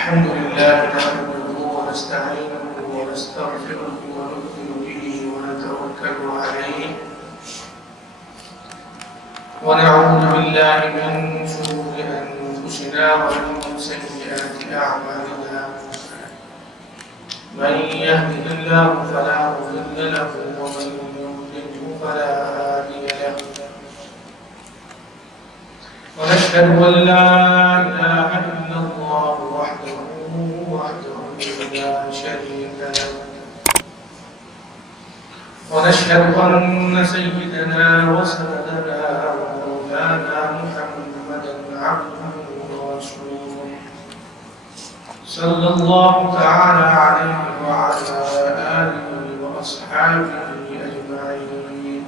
الحمد لله نحمده ونستعينه ونستغفره ونؤمن به ونتوكل عليه ونعوذ بالله من شرور أنفسنا ومن سيئات أعمالنا من يهده الله فلا مضل له ومن يضلل فلا هادي له ونشهد أن لا إله إلا الله وحده لا شريك له ونشهد أن سيدنا وسندنا ومولانا محمدا عبده ورسوله صلى الله تعالى عليه وعلى آله وأصحابه أجمعين.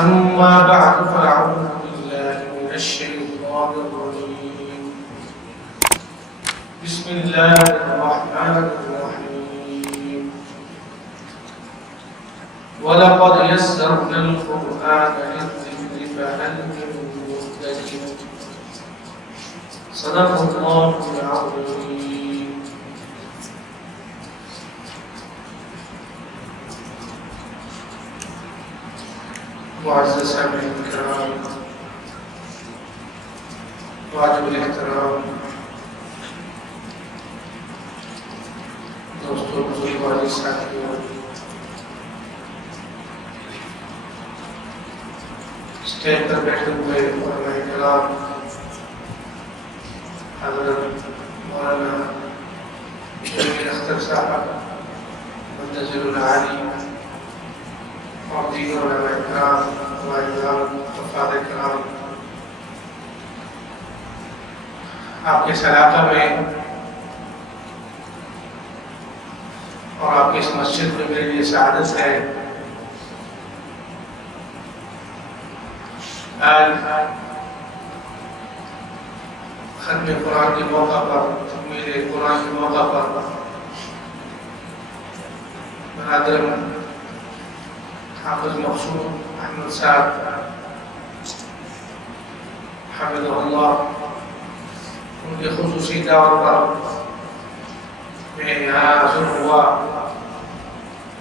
أما بعد فأعوذ بالله من الشيطان الرجيم. بسم الله الرحمن الرحيم. ولقد يسرنا القرآن للذكر فهل من مدكر. صدق الله العظيم. معزز سامعین الکرام، واجب الاحترام دوستوں، بزرگوار ساتھیوں، اسٹیج پر بیٹھے ہوئے علماء کرام، حضرت مولانا شریف اختر صاحب منتظر العالی اور دیگر علماء کرام، والدین، افراد کرام، آپ کے اس علاقہ میں اور آپ کی اس مسجد میں میرے لیے سعادت ہے آج ختم قرآن کے موقع پر، میرے قرآن کے موقع پر برادر حافظ مقصود احمد صاحب حفظہ اللہ، ان کے خصوصی دعوت پر میں یہاں حاضر ہوا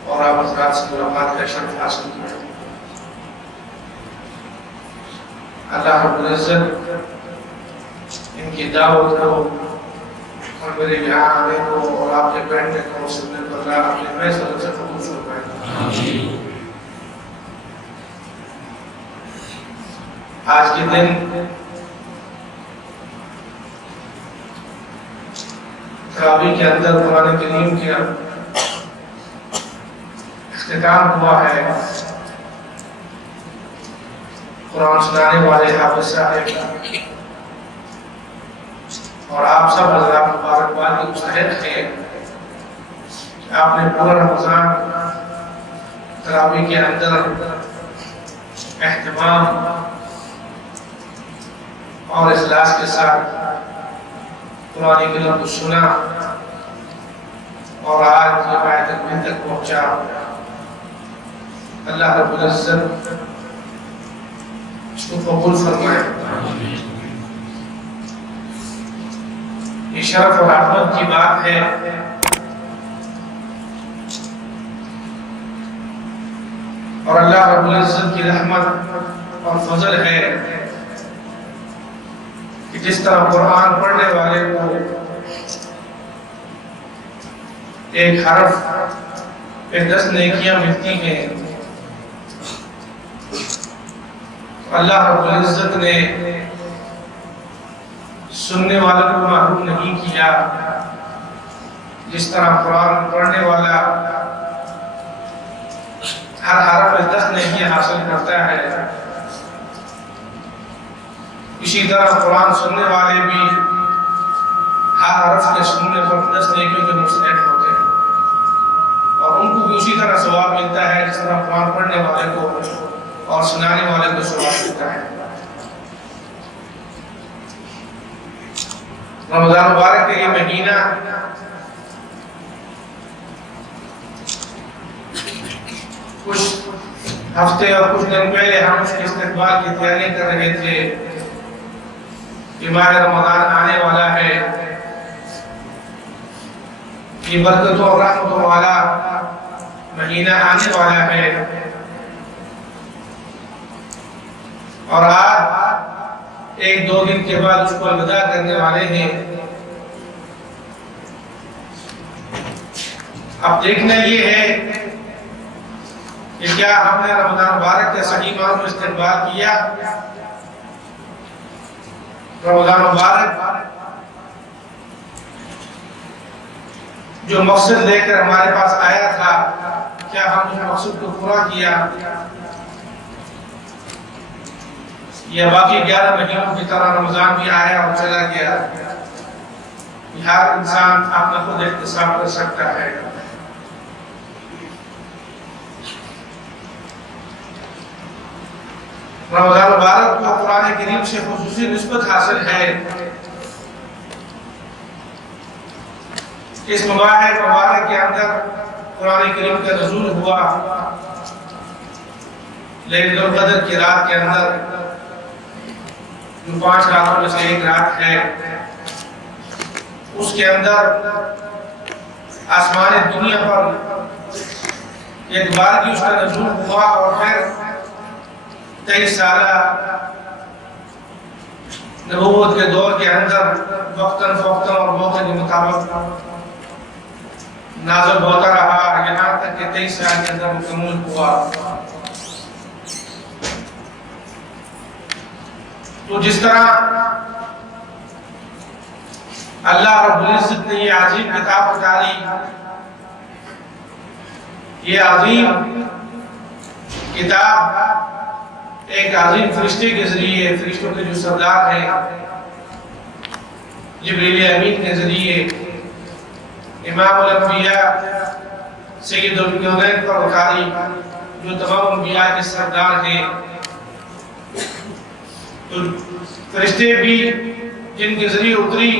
اور آپ حضرات سے ملاقات کا شرف حاصل کیا. اللہ رب العزت ان کی دعوت کو اور میرے یہاں آنے کو اور آپ کے بیٹھنے کو سننے کو اللہ اپنے فیصلے سے قبول فرمائے. آج کے دن تراویح کے اندر قرآن کریم کے اختتام ہوا ہے. قرآن سنانے والے حافظ صاحب اور آپ سب حضرات مبارکباد کے مستحق ہیں کہ آپ نے پورا رمضان تراویح کے اندر اہتمام اور اخلاص کے ساتھ قرآن کریم کو سنا اور آج یہ آیت میں تک پہنچا. اللہ رب العزت اس کو قبول فرمائے. یہ شرف اور رحمت کی بات ہے اور اللہ رب العزت کی رحمت اور فضل ہے کہ جس طرح قرآن پڑھنے والے کو ایک حرف پہ 10 نیکیاں ملتی ہیں، اللہ رب العزت نے سننے والوں کو محروم نہیں کیا. جس طرح قرآن پڑھنے والا ہر حرف پہ 10 نیکیاں حاصل کرتا ہے، اسی طرح قرآن سننے والے بھی ہر حرف کے سننے پر 10 نیکیوں کے مستحق ہوتے ہیں اور ان کو بھی اسی طرح ثواب ملتا ہے جس طرح قرآن پڑھنے والے کو اور سنانے والے کو ثواب ملتا ہے. رمضان مبارک کا یہ مہینہ کچھ ہفتے اور کچھ دن پہلے ہم اس کے استقبال کی تیاری کر رہے تھے کہ ماہ رمضان آنے والا ہے، یہ برکتوں اور رحمتوں والا مہینہ آنے والا ہے، اور آپ ایک دو دن کے بعد اس کو الوداع کرنے والے ہیں۔ اب دیکھنا یہ ہے کہ کیا ہم نے رمضان مبارک کے صحیح معنوں میں استقبال کیا؟ رمضان مبارک جو مقصد لے کر ہمارے پاس آیا تھا، کیا ہم اس مقصد کو پورا کیا؟ یا باقی 11 مہینوں کی طرح رمضان بھی آیا اور چلا گیا؟ ہر انسان اپنا خود احتساب کر سکتا ہے۔ رمضان مبارک کو قرآن کریم سے خصوصی نسبت حاصل ہے۔ اس مبارک کے اندر قرآن کریم کا نزول ہوا، لیلۃ القدر کی رات کے اندر، جو 5 راتوں میں سے ایک رات ہے، اس کے اندر آسمان دنیا پر ایک بار کی اس کا نزول ہوا، اور پھر 23 سالہ نبوت کے دور کے اندر وقتاً فوقتاً اور موقع کے مطابق نازل ہوتا رہا، یہاں تک کہ 23 سال کے اندر مکمل ہوا۔ تو جس طرح اللہ رب العزت نے یہ عظیم کتاب اتاری، یہ عظیم کتاب ایک عظیم فرشتے کے ذریعے، فرشتوں کے جو سردار ہیں جبریل امین کے ذریعے امام الانبیاء سید الکونین پر اتاری، جو تمام انبیاء کے سردار ہیں۔ تو فرشتے بھی جن کے ذریعے اتری،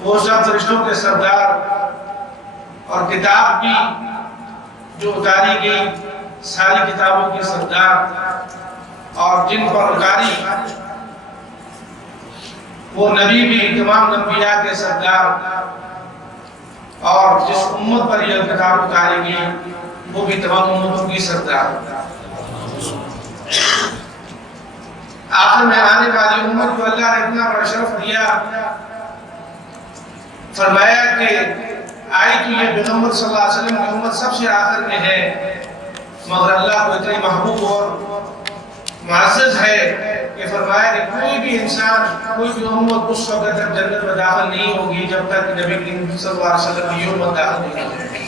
وہ سب فرشتوں کے سردار، اور کتاب بھی جو اتاری گئی ساری کتابوں کے سردار، اور جن پر اتاری وہ نبی بھی تمام انبیاء کے سردار، اور جس امت پر یہ کتاب اتاری گئی وہ بھی تمام امتوں کی سردار۔ آخر میں آنے والی امت کو اللہ نے اتنا بڑا شرف دیا، فرمایا کہ آئی تو یہ پیغمبر صلی اللہ علیہ وسلم کی امت سب سے آخر میں ہے، مگر اللہ کو اتنی محبوب اور معزز ہے کہ فرمایا کہ کوئی بھی انسان، کوئی بھی امت اس وقت تک جنت میں داخل نہیں ہوگی جب تک نبی کریم صلی اللہ علیہ وسلم کی امت داخل نہیں ہوگی۔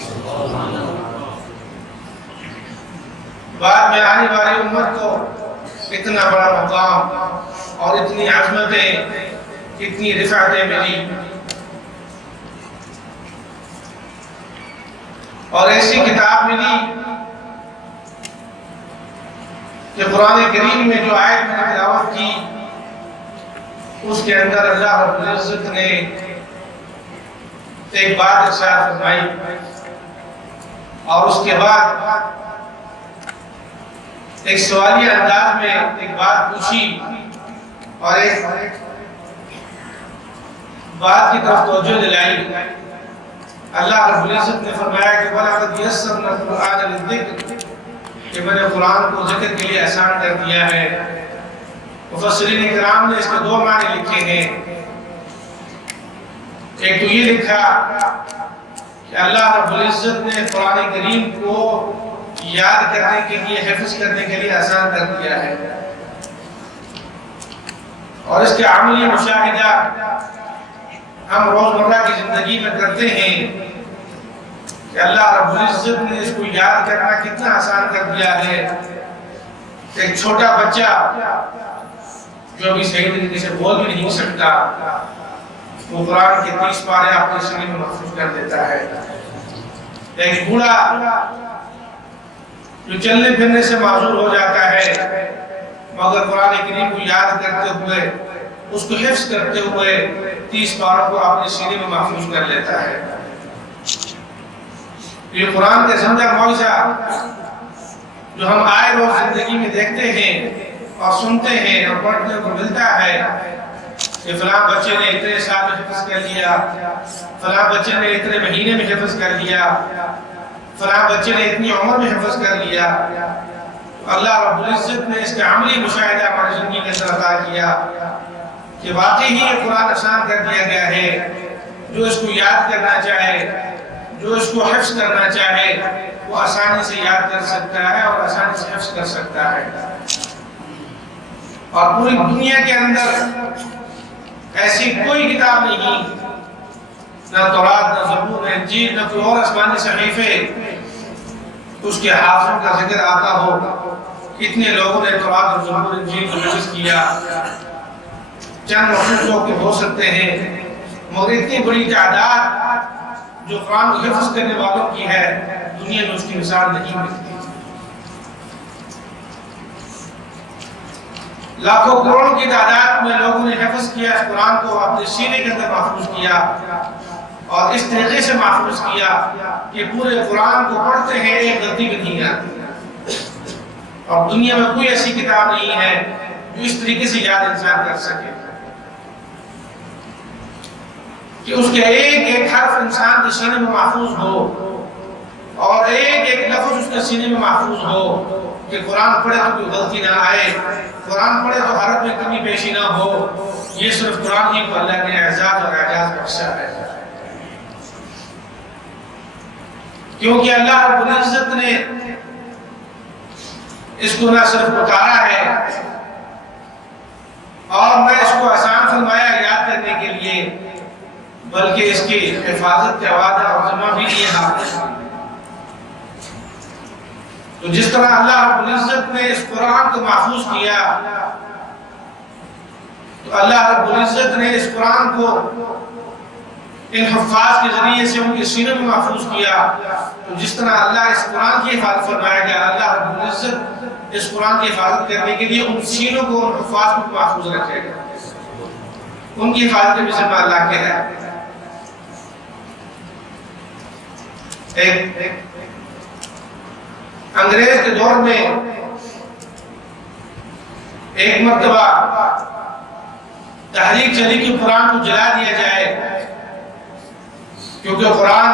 بعد میں آنے والی امت کو اتنا بڑا مقام اور اتنی عظمتیں، اتنی رفعتیں ملی، اور ایسی کتاب ملی کہ قرآن کریم میں جو آیت میں نے تلاوت کی، اس کے اندر اللہ رب العزت نے ایک بات ارشاد فرمائی، اور اس کے بعد ایک سوالیہ انداز میں ایک بات پوچھی، اور ایک بات کی طرف توجہ دلائی۔ اللہ رب العزت نے فرمایا کہ وَلَقَدْ يَسَّرْنَا الْقُرْآنَ لِلذِّكْرِ، کہ میں نے قرآن کو ذکر کے لیے آسان کر دیا ہے۔ مفسرین اکرام نے اس کے 2 معنی لکھے ہیں۔ ایک تو یہ لکھا کہ اللہ رب العزت نے قرآن کریم کو یاد کرنے کے لیے، حفظ کرنے کے لیے آسان کر دیا ہے، اور اس کے عملی مشاہدہ ہم روزمرہ کی زندگی میں کرتے ہیں کہ اللہ رب العزت نے اس کو یاد کرنا کتنا آسان کر دیا ہے۔ ایک چھوٹا بچہ جو ابھی صحیح طریقے سے بول بھی نہیں سکتا، وہ قرآن کے 30 پارے اپنے سینے میں محفوظ کر دیتا ہے۔ ایک بوڑھا جو چلنے پھرنے سے معذور ہو جاتا ہے، مگر قرآن کریم کو یاد کرتے ہوئے، اس کو حفظ کرتے ہوئے 30 پاروں کو اپنے سینے میں محفوظ کر لیتا ہے۔ یہ قرآن کا زندہ معجزہ جو ہم آئے روز زندگی میں دیکھتے ہیں اور سنتے ہیں اور پڑھنے کو ملتا ہے، کہ فلاں بچے نے اتنے سال میں حفظ کر لیا، فلاں بچے نے اتنے مہینے میں حفظ کر لیا، فلاں بچے نے اتنی عمر میں حفظ کر لیا۔ اللہ رب العزت نے اس کا عملی مشاہدہ ہماری زندگی کے اندر عطا کیا کہ واقعی ہی یہ قرآن آسان کر دیا گیا ہے۔ جو اس کو یاد کرنا چاہے، جو اس کو حفظ کرنا چاہے، وہ آسانی سے یاد کر سکتا ہے اور آسانی سے حفظ کر سکتا ہے۔ اور پوری دنیا کے اندر ایسی کوئی کتاب نہیں، نہ تورات، نہ زبور، نہ انجیل، نہ کوئی اور آسمانی صحیفے، اس کے حافظوں کا ذکر آتا ہو۔ اتنے لوگوں نے تورات اور زبور انجیل کو حفظ کیا، چند محفوظ لوگ کے ہو سکتے ہیں، مگر اتنی بڑی تعداد جو قرآن کو حفظ کرنے والوں کی ہے، دنیا میں اس کی مثال نہیں ملتی۔ لاکھوں کروڑوں کی تعداد میں لوگوں نے حفظ کیا، اس قرآن کو اپنے سینے کے اندر محفوظ کیا اور اس طریقے سے محفوظ کیا کہ پورے قرآن کو پڑھتے ہیں ایک غلطی بھی نہیں آتی۔ اور دنیا میں کوئی ایسی کتاب نہیں ہے جو اس طریقے سے یاد انسان کر سکے کہ اس کے ایک ایک حرف انسان کے سینے میں محفوظ ہو اور ایک ایک لفظ اس کے سینے میں محفوظ ہو کہ قرآن پڑھے تو کوئی غلطی نہ آئے، قرآن پڑھے تو حرف میں کمی بیشی نہ ہو۔ یہ صرف قرآن ہی کو اللہ نے اعزاز اور اعجاز بخشا ہے، کیونکہ اللہ رب العزت نے اس کو نہ صرف اتارا ہے اور نہ اس کو آسان فرمایا یاد کرنے کے لیے، بلکہ اس کی حفاظت کا وعدہ اور ذمہ بھی لیا۔ تو جس طرح اللہ رب العزت نے اس قرآن کو محفوظ کیا، تو اللہ رب العزت نے اس قرآن کو ان حفاظ کے ذریعے سے ان کے سینوں میں محفوظ کیا۔ تو جس طرح اللہ اس قرآن کی حفاظت فرمائے گا، اللہ رب العزت اس قرآن کی حفاظت کرنے کے لیے ان سینوں کو، ان حفاظ کو محفوظ رکھے گا۔ ان کی حفاظت کے بھی ذمہ اللہ کے ہے۔ ایک انگریز کے دور میں ایک مرتبہ تحریک چلی کہ قرآن کو جلا دیا جائے، کیونکہ قرآن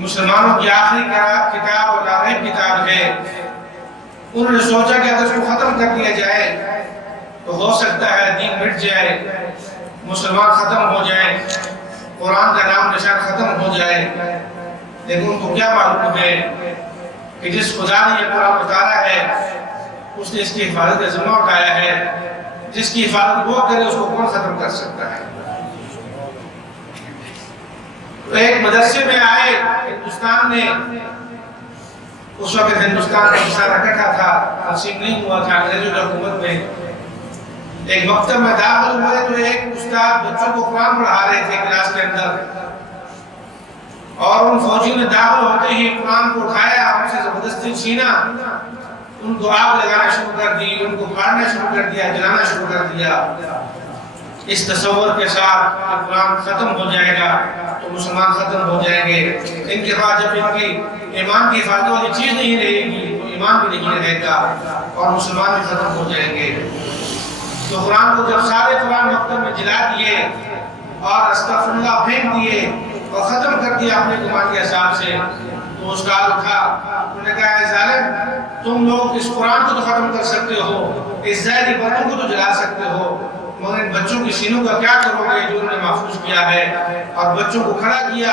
مسلمانوں کی آخری کتاب اور لاریب کتاب ہے۔ انہوں نے سوچا کہ اگر اس کو ختم کر دیا جائے تو ہو سکتا ہے دین مٹ جائے، مسلمان ختم ہو جائیں، قرآن کا نام نشان ختم ہو جائے۔ لیکن ان کو کیا معلوم ہے کہ جس خدا نے یہ قرآن اتارا ہے اس نے اس کی حفاظت کا ذمہ اٹھایا ہے۔ جس کی حفاظت وہ کرے اس کو کون ختم کر سکتا ہے؟ تو ایک مدرسے میں آئے ہندوستان میں، اس وقت ہندوستان کا حصہ اکٹھا تھا، تقسیم نہیں ہوا تھا انگریزوں کی حکومت میں۔ ایک مکتب میں داخل ہوئے تو ایک استاد بچوں کو قرآن پڑھا رہے تھے کلاس کے اندر، اور ان فوجیوں نے داخل ہوتے ہی قرآن کو اٹھایا، ان سے زبردستی چھینا، ان کو آگ لگانا شروع کر دی، ان کو پھاڑنا شروع کر دیا، جلانا شروع کر دیا، اس تصور کے ساتھ کہ قرآن ختم ہو جائے گا تو مسلمان ختم ہو جائیں گے۔ ان کے بعد جب ان کی ایمان کی حفاظت والی چیز نہیں رہے گی تو ایمان بھی نہیں رہے گا اور مسلمان بھی ختم ہو جائیں گے۔ تو قرآن کو جب سارے قرآن مکتب میں جلا دیے اور استغفر اللہ پھینک دیے اور ختم کر دیا اپنے گمان کے حساب سے، تو استاد اٹھا، انہوں نے کہا اے ظالم، تم لوگ اس قرآن کو تو ختم کر سکتے ہو، اس ظاہری باتوں کو تو جلا سکتے ہو، مگر ان بچوں کی سینوں کا کیا کرو گے جو انہوں نے محفوظ کیا ہے؟ اور بچوں کو کھڑا کیا،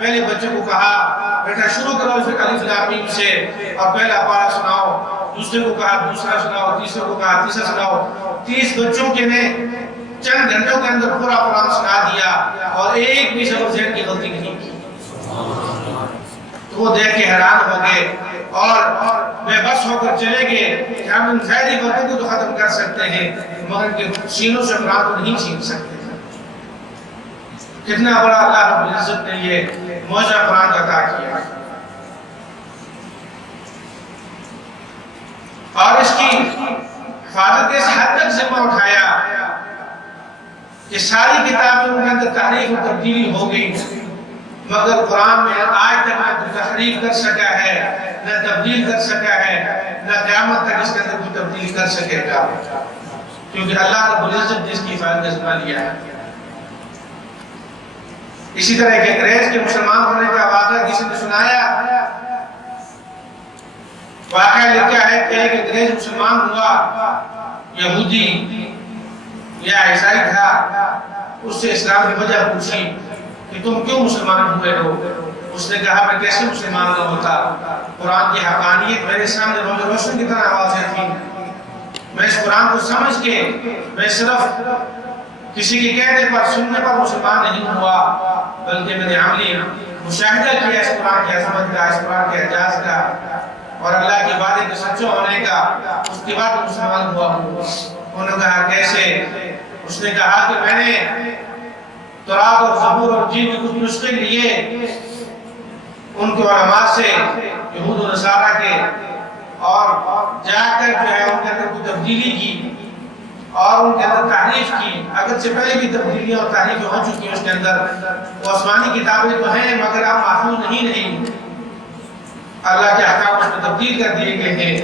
پہلے بچوں کو کہا بیٹا شروع کرو الف لام میم سے اور پہلا پارہ سناؤ، دوسرے کو کہا دوسرا سناؤ، تیسرے کو کہا تیسرا سناؤ۔ 30 بچوں کے نے چند گھنٹوں کے اندر پورا قرآن سنا دیا اور ایک بھی سبق ذہن کی غلطی نہیں کی۔ تو وہ دیکھ کے حیران ہو گئے اور بے بس ہو کر چلے گئے کہ ہم ان ظاہری باتوں کو تو ختم کر سکتے ہیں مگر ان کے سینوں سے قرآن کو نہیں چھین سکتے۔ کتنا بڑا اللہ رب العزت نے یہ معجزہ قرآن کا عطا کیا، اور اس کی حفاظت اس حد تک ذمہ اٹھایا کہ ساری کتابیں ان کے اندر تحریف و تبدیلی ہو گئی، مگر قرآن میں آج تک نہ تحریف کر سکا ہے، نہ تبدیل کر سکا ہے، نہ قیامت تک اس کے اندر کوئی تبدیل کر سکے گا۔ کیونکہ اللہ رب العزت نے اس کی حفاظت کا ذمہ لیا ہے۔ اسی طرح ایک انگریز کے مسلمان ہونے کا واقعہ کسی نے سنایا، واقعہ لکھا ہے کہ ایک انگریز مسلمان ہوا، یہودی یا عیسائی تھا، اس سے اسلام کی وجہ پوچھی کہ تم کیوں مسلمان ہوئے ہو؟ اس نے کہا میں کیسے مسلمان نہ ہوتا، قرآن کی حقانیت میرے سامنے روز روشن کی طرح واضح تھی، میں اس قرآن کو سمجھ کے میں صرف کسی کے کہنے پر سننے پر مسلمان نہیں ہوا، بلکہ میں نے عملی مشاہدہ کیا اس قرآن کی عظمت کا، اس قرآن کے اعجاز کا اور اللہ کے وعدے کے سچے ہونے کا، اس کے بعد مسلمان ہوا ہوں۔ انہوں نے کہا کیسے؟ اس نے کہا کہ میں نے تورات اور زبور اور انجیل کے کچھ نسخے لیے ان کے علماء سے، یہود و نصارہ کے، اور جا کر جو ہے ان کے اندر کوئی تبدیلی کی اور ان کے اندر تحریف کی، اگرچہ پہلے بھی تبدیلیاں اور تحریفیں ہو چکی ہیں اس کے اندر، وہ آسمانی کتابیں تو ہیں مگر آپ محفوظ نہیں رہی، اللہ کے احکام اس میں تبدیل کر دیے گئے ہیں۔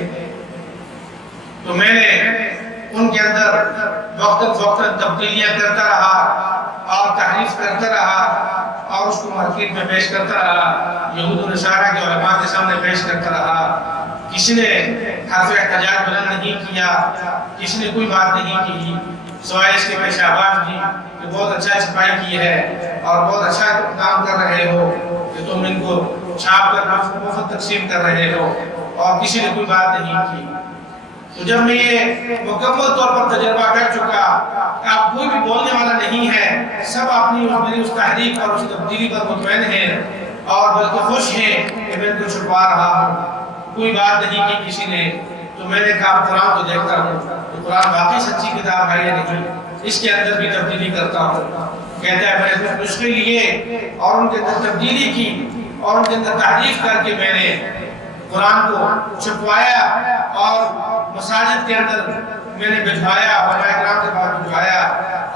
تو میں نے ان کے اندر وقتاً تبدیلیاں کرتا رہا اور تحریف کرتا رہا اور اس کو مارکیٹ میں پیش کرتا رہا، یہود و نصارہ کے علماء کے سامنے پیش کرتا رہا۔ کسی نے حرف احتجاج بلند نہیں کیا، کسی نے کوئی بات نہیں کی، سوائے اس کے پیش آواز دی کہ بہت اچھا صفائی کی ہے اور بہت اچھا کام کر رہے ہو کہ تم ان کو چھاپ کر مفت تقسیم کر رہے ہو، اور کسی نے کوئی بات نہیں کی۔ تو جب میں یہ مکمل طور پر تجربہ کر چکا، اب کوئی بھی بولنے والا نہیں ہے، سب اپنی میری اس تحریف اور اس تبدیلی پر مطمئن ہیں اور بلکہ خوش ہیں کہ میں ان کو چھپا رہا ہوں، کوئی بات نہیں کی کسی نے۔ تو میں نے کہا قرآن کو دیکھتا ہوں تو قرآن واقعی سچی کتاب ہے یا نہیں، اس کے اندر بھی تبدیلی کرتا ہوں۔ کہتا ہے میں نے کچھ نسخے لیے اور ان کے اندر تبدیلی کی اور ان کے اندر تحریف کر کے میں نے قرآن کو چھپوایا اور مساجد کے اندر میں نے بجھوایا، علماء کرام کے پاس بجھوایا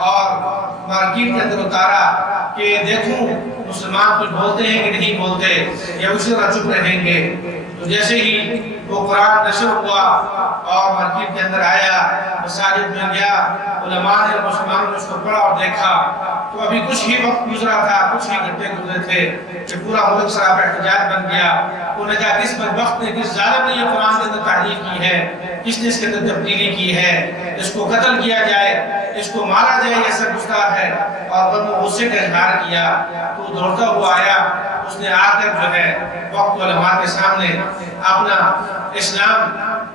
اور مارکیٹ کے اندر اتارا کہ دیکھوں مسلمان کچھ بولتے ہیں کہ نہیں بولتے یا اسی طرح چپ رہیں گے۔ تو جیسے ہی وہ قرآن نشر ہوا اور مارکیٹ کے اندر آیا، مساجد میں گیا، علماء نے مسلمانوں نے اس کو پڑھا اور دیکھا، تو ابھی کچھ ہی وقت گزرا تھا، کچھ ہی گھنٹے گزرے تھے کہ پورا ملک سراپا احتجاج بن گیا۔ انہوں نے کہا کس بدبخت نے، کس ظالم نے یہ قرآن کے اندر تحریف کی ہے، کس نے اس کے اندر تبدیلی کی ہے، اس کو قتل کیا جائے، اس کو مارا جائے، یہ سب گستاخ ہے۔ اور غم و غصے کا اظہار کیا تو دوڑتا ہوا آیا، اس نے آ کر جو ہے وقت علماء کے سامنے اپنا اسلام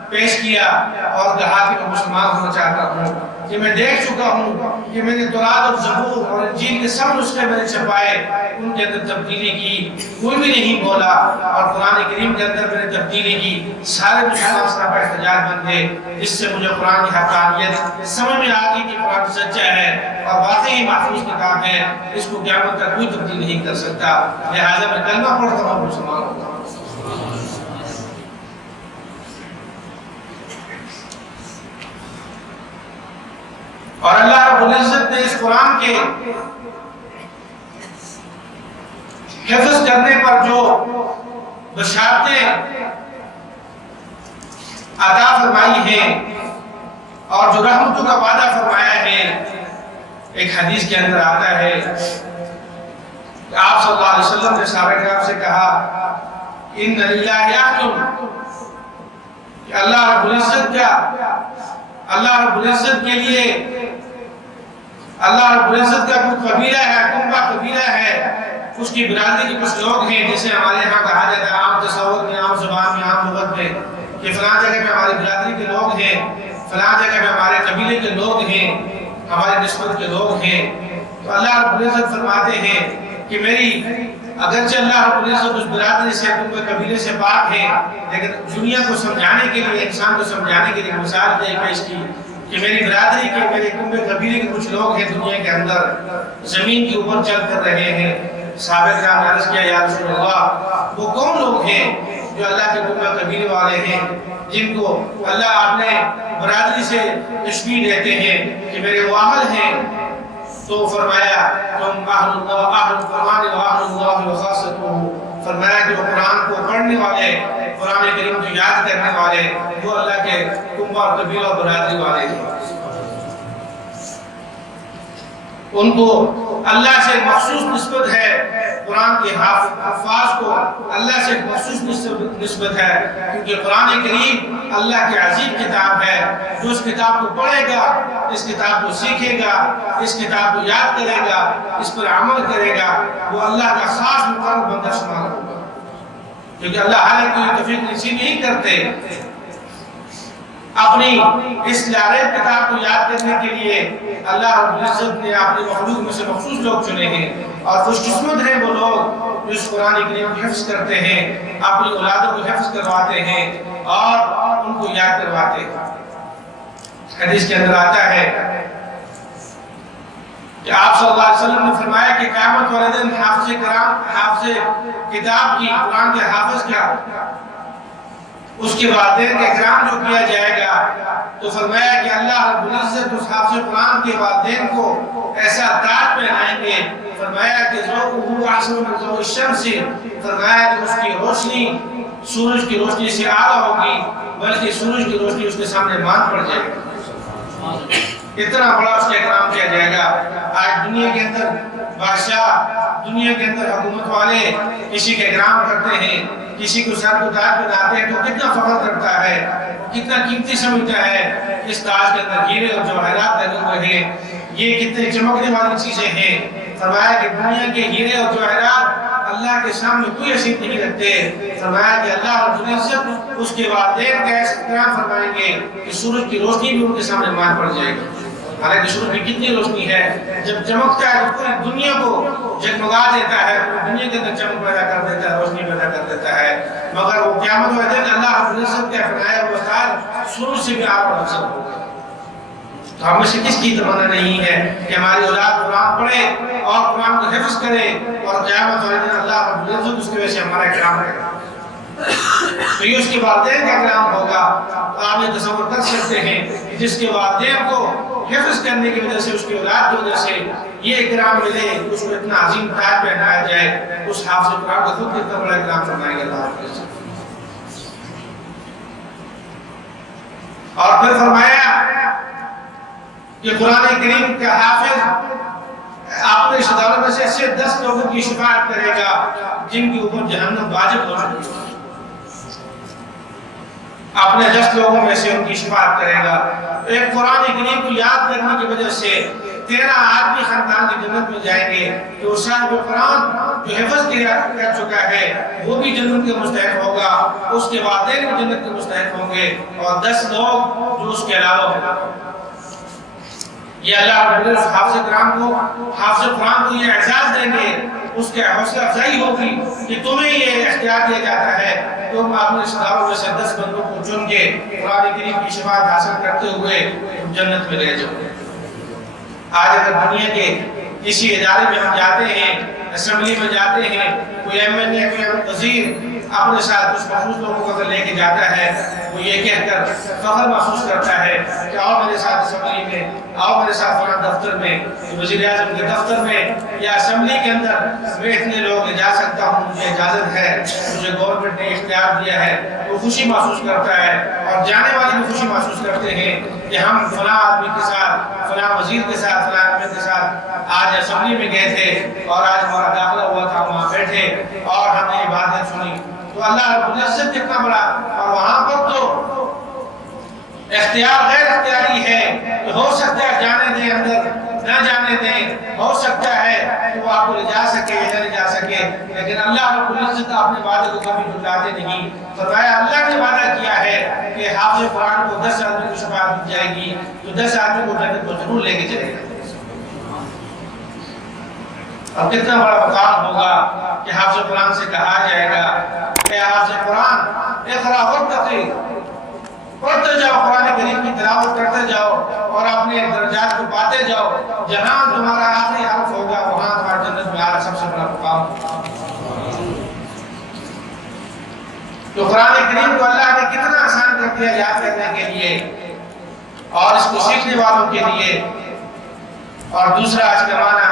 پیش کیا اور کہا کہ میں مسلمان ہونا چاہتا ہوں، کہ میں دیکھ چکا ہوں کہ میں نے تورات اور زبور اور انجیل کے سب نسخے میں نے چھپائے، ان کے اندر تبدیلی کی، کوئی بھی نہیں بولا، اور قرآن کریم کے اندر میں نے تبدیلی کی، سارے مسلمان سراپا احتجاج بن گئے۔ اس سے مجھے قرآن کی حقانیت سمجھ میں آ گئی کہ قرآن سچا ہے اور واقعی محفوظ کتاب ہے، اس کو قیامت تک کوئی تبدیل نہیں کر سکتا، لہٰذا میں کلمہ پڑھتا ہوں مسلمان ہوتا ہوں۔ اور اللہ رب العزت نے اس قرآن کے حفظ کرنے پر جو بشارتیں عطا فرمائی ہیں اور جو رحمتوں کا وعدہ فرمایا ہے، ایک حدیث کے اندر آتا ہے کہ آپ صلی اللہ علیہ وسلم نے صحابہ کرام سے کہا ان للہ یحکم، کہ اللہ رب العزت کے لیے اللہ رب العزت کا کوئی قبیلہ ہے، کنبہ قبیلہ ہے، اس کی برادری کے کچھ لوگ ہیں، جسے ہمارے یہاں کہا جاتا ہے عام تصور میں، عام زبان میں، عام لغت میں، کہ فلاں جگہ میں ہماری برادری کے لوگ ہیں، فلاں جگہ میں ہمارے قبیلے کے لوگ ہیں، ہمارے نسبت کے لوگ ہیں۔ تو اللہ رب العزت فرماتے ہیں کہ میری اگرچہ اللہ رب العزت اس برادری سے، کنبہ قبیلے سے پاک ہے، لیکن دنیا کو سمجھانے کے لیے، انسان کو سمجھانے کے لیے مثال دے پیش کی کہ میری برادری کے، میرے کنبہ قبیلے کے کچھ لوگ ہیں دنیا کے اندر، زمین کے اوپر چل کر رہے ہیں۔ صحابہ کرام نے عرض کیا یا رسول اللہ وہ کون لوگ ہیں جو اللہ کے کنبہ قبیلے والے ہیں، جن کو اللہ اپنے برادری سے تشبیہ دیتے ہیں کہ میرے وہ اہل ہیں؟ تو فرمایا تم اہل اللہ، اہل القرآن و اہل اللہ و خاصتہ، فرمایا کہ وہ قرآن کو پڑھنے والے، قرآن کریم کو یاد کرنے والے، وہ اللہ کے کنبہ اور قبیلہ اور برادری والے ہیں۔ ان کو اللہ سے مخصوص نسبت ہے، قرآن کے حفاظ کو اللہ سے مخصوص نسبت ہے، کیونکہ قرآن کریم اللہ کی عظیم کتاب ہے۔ جو اس کتاب کو پڑھے گا، اس کتاب کو سیکھے گا، اس کتاب کو یاد کرے گا، اس پر عمل کرے گا، وہ اللہ کا خاص مقرر بندہ شمار ہوگا، کیونکہ اللہ حالانکہ کوئی توفیق نصیب نہیں کرتے۔ اپنی اس لارب کتاب کو یاد کرنے کے لیے اللہ رب العزت نے اپنے مخلوق میں سے مخصوص لوگ چنے ہیں، اور خوش قسمت ہیں وہ لوگ جو اس قرآن کریم کو حفظ کرتے ہیں، اپنی اولادوں کو حفظ کرواتے ہیں اور ان کو یاد کرواتے ہیں۔ حدیث کے اندر آتا ہے کہ آپ صلی اللہ علیہ وسلم نے فرمایا کہ قیامت والے دن حافظ کتاب کی، قرآن کے حافظ کا، اس کے والدین کا اکرام جو کیا جائے گا، تو فرمایا کہ اللہ رب العزت اس حافظ قرآن کے والدین کو ایسا تاج پہنائیں گے، فرمایا کہ ذوقہ احسن من ضوء الشمس، فرمایا کہ اس کی روشنی سورج کی روشنی سے اعلیٰ ہوگی، بلکہ سورج کی روشنی اس کے سامنے مان پڑ جائے گی۔ اتنا بڑا اس کا اکرام کیا جائے گا۔ آج دنیا کے اندر بادشاہ، دنیا کے اندر حکومت والے کسی کا اکرام کرتے ہیں، کسی کو سر کو تاج پہناتے ہیں تو کتنا فخر کرتا ہے، کتنا قیمتی سمجھتا ہے۔ اس تاج کے اندر ہیرے اور جواہرات لگے ہوئے ہیں، یہ کتنے چمکنے والی چیزیں ہیں۔ فرمایا کہ دنیا کے ہیرے اور جواہرات اللہ کے سامنے کوئی حیثیت نہیں رکھتے۔ فرمایا کہ اللہ رب العزت اس کے والدین کا ایسا اکرام فرمائیں گے کہ سورج کی روشنی بھی ان کے سامنے مان پڑ جائے گی۔ حالانکہ سورج کی کتنی روشنی ہے، جب چمکتا ہے تو پوری دنیا کو جگمگا دیتا ہے، پوری دنیا کے اندر چمک پیدا کر دیتا ہے، روشنی پیدا کر دیتا ہے، مگر وہ قیامت والے دن اللہ رب العزت کا بنایا ہوا تاج سورج سے بھی آپ اور افضل ہوگا۔ تو ہم میں سے کس کی تمنا نہیں ہے کہ ہماری اولاد قرآن پڑھے اور قرآن کو حفظ کرے اور قیامت والے دن اللہ رب العزت اس کی وجہ سے ہمارا اکرام کرے، تو یہ اس کے والدین کا اکرام ہوگا۔ آپ یہ تصور کر سکتے ہیں کہ جس کے والدین کو حفظ کرنے کی وجہ سے، اس کی اولاد کی وجہ سے یہ اکرام ملے، اس کو اتنا عظیم تاج پہنایا جائے، اس حافظ قرآن کو خود کتنا بڑا اکرام فرمائے گا اللہ رب العزت۔ اور پھر فرمایا کہ قرآن کریم کا حافظ اپنے رشتہ داروں میں سے ایسے 10 لوگوں کی شفاعت کرے گا جن کے اوپر جہنم واجب ہو چکی ہے، اپنے 10 لوگوں میں سے ان کی شفاعت کرے گا۔ ایک قرآن کریم کو یاد کرنے کی وجہ سے 13 آدمی خاندان کی جنت میں جائیں گے، جو صاحب قرآن جو حفظ کر چکا ہے وہ بھی جنت کے مستحق ہوگا، اس کے والدین بھی جنت کے مستحق ہوں گے، اور 10 لوگ جو اس کے علاوہ ہوں۔ یہ اللہ رب العزت حافظ قرآن کو یہ اعزاز دیں گے، اس کے حوصلہ افزائی ہوگی کہ تمہیں یہ اختیار دیا جاتا ہے، تم اپنے رشتہ داروں میں سے 10 بندوں کو چن کے قرآن کریم کی شفاعت حاصل کرتے ہوئے جنت میں لے جاؤ۔ آج اگر دنیا کے کسی ادارے میں ہم جاتے ہیں، اسمبلی میں جاتے ہیں، کوئی MLA کوئی وزیر اپنے ساتھ کچھ مخصوص لوگوں کو اگر لے کے جاتا ہے، وہ یہ کہہ کر فخر محسوس کرتا ہے کہ آؤ میرے ساتھ اسمبلی میں، آؤ میرے ساتھ فلاں دفتر میں، وزیر اعظم کے دفتر میں یا اسمبلی کے اندر میں اتنے لوگ لے جا سکتا ہوں، مجھے اجازت ہے، مجھے گورنمنٹ نے اختیار دیا ہے۔ وہ خوشی محسوس کرتا ہے، اور جانے والے بھی خوشی محسوس کرتے ہیں کہ ہم فلاں آدمی کے ساتھ، فلاں وزیر کے ساتھ، فلاں آدمی کے ساتھ آج اسمبلی میں گئے تھے اور آج ہمارا داخلہ ہوا تھا، وہاں بیٹھے اور ہم نے باتیں سنی۔ تو اللہ رب العزت کتنا بڑا، اور وہاں پر تو اختیار غیر اختیاری ہے، کہ ہو سکتا ہے جانے دیں اندر، نہ جانے دیں، ہو سکتا ہے کہ وہ آپ کو لے جا سکے یا نہ لے جا سکے، لیکن اللہ رب العزت اپنے وعدے کو کبھی بھلاتے نہیں۔ فرمایا اللہ نے وعدہ کیا ہے کہ حافظ قرآن کو 10 آدمی کی شفاعت مل جائے گی، تو 10 آدمی کو جنت کو ضرور لے کے چلے گا۔ اب کتنا بڑا مقام ہوگا کہ حافظ قرآن سے کہا جائے گا کہ حافظ قرآن اقرا وارتقی، پڑھتے جاؤ، قرآن کریم کی تلاوت کرتے جاؤ اور اپنے درجات کو پاتے جاؤ، جہاں تمہارا آخری حرف ہوگا وہاں تمہارا جنت میں آرہا سب سے بڑا مقام ہوگا۔ تو قرآن کریم کو اللہ نے کتنا آسان کر دیا یاد کرنے کے لیے اور اس کو سیکھنے والوں کے لیے۔ اور دوسرا آج کا معنی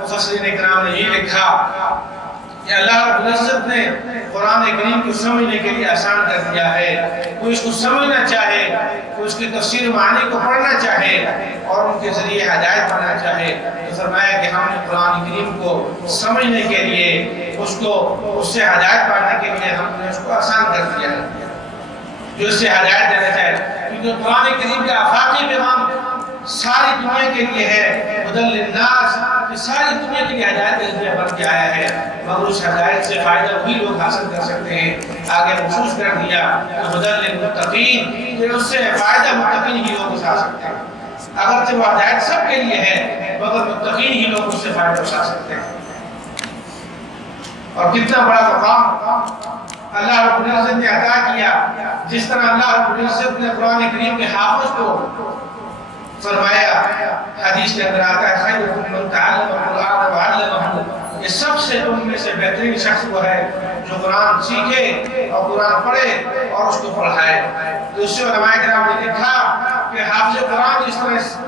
مفسرین اکرام نے یہ لکھا کہ اللہ رب العزت نے قرآن کریم کو سمجھنے کے لیے آسان کر دیا ہے. کوئی اس کو سمجھنا چاہے، کوئی اس کی تفسیر معانی کو پڑھنا چاہے اور ان کے ذریعے ہدایت پانا چاہے تو فرمایا کہ ہم نے قرآن کریم کو سمجھنے کے لیے، اس سے ہدایت پانے کے لیے ہم نے اس کو آسان کر دیا ہے. جو اس سے ہدایت دینا چاہے، کیونکہ قرآن کریم کا آفاقی پیغام ساری دنیا کے لیے ہے، ہدی للناس، کہ ساری دنیا کے لیے ہدایت کے بن کے آیا ہے، مگر اس ہدایت سے فائدہ وہی لوگ حاصل کر سکتے ہیں. آگے مخصوص کر دیا ہدی للمتقین، کہ اس سے فائدہ متقین ہی لوگ اٹھا سکتے ہیں. اگرچہ وہ ہدایت سب کے لیے ہے مگر متقین ہی لوگ اس سے فائدہ اٹھا سکتے ہیں. اور کتنا بڑا مقام اللہ رب العزت نے عطا کیا. جس طرح اللہ رب العزت نے قرآن کریم کے حافظ کو فرمایا، حدیث کے اندر آتا ہے خیرکم من تعلم القرآن وعلمہ، یہ سب سے تم میں سے بہترین شخص وہ ہے جو قرآن سیکھے اور قرآن پڑھے اور اس کو پڑھائے. تو اس سے علماء کرام نے لکھا کہ حافظ قرآن جس طرح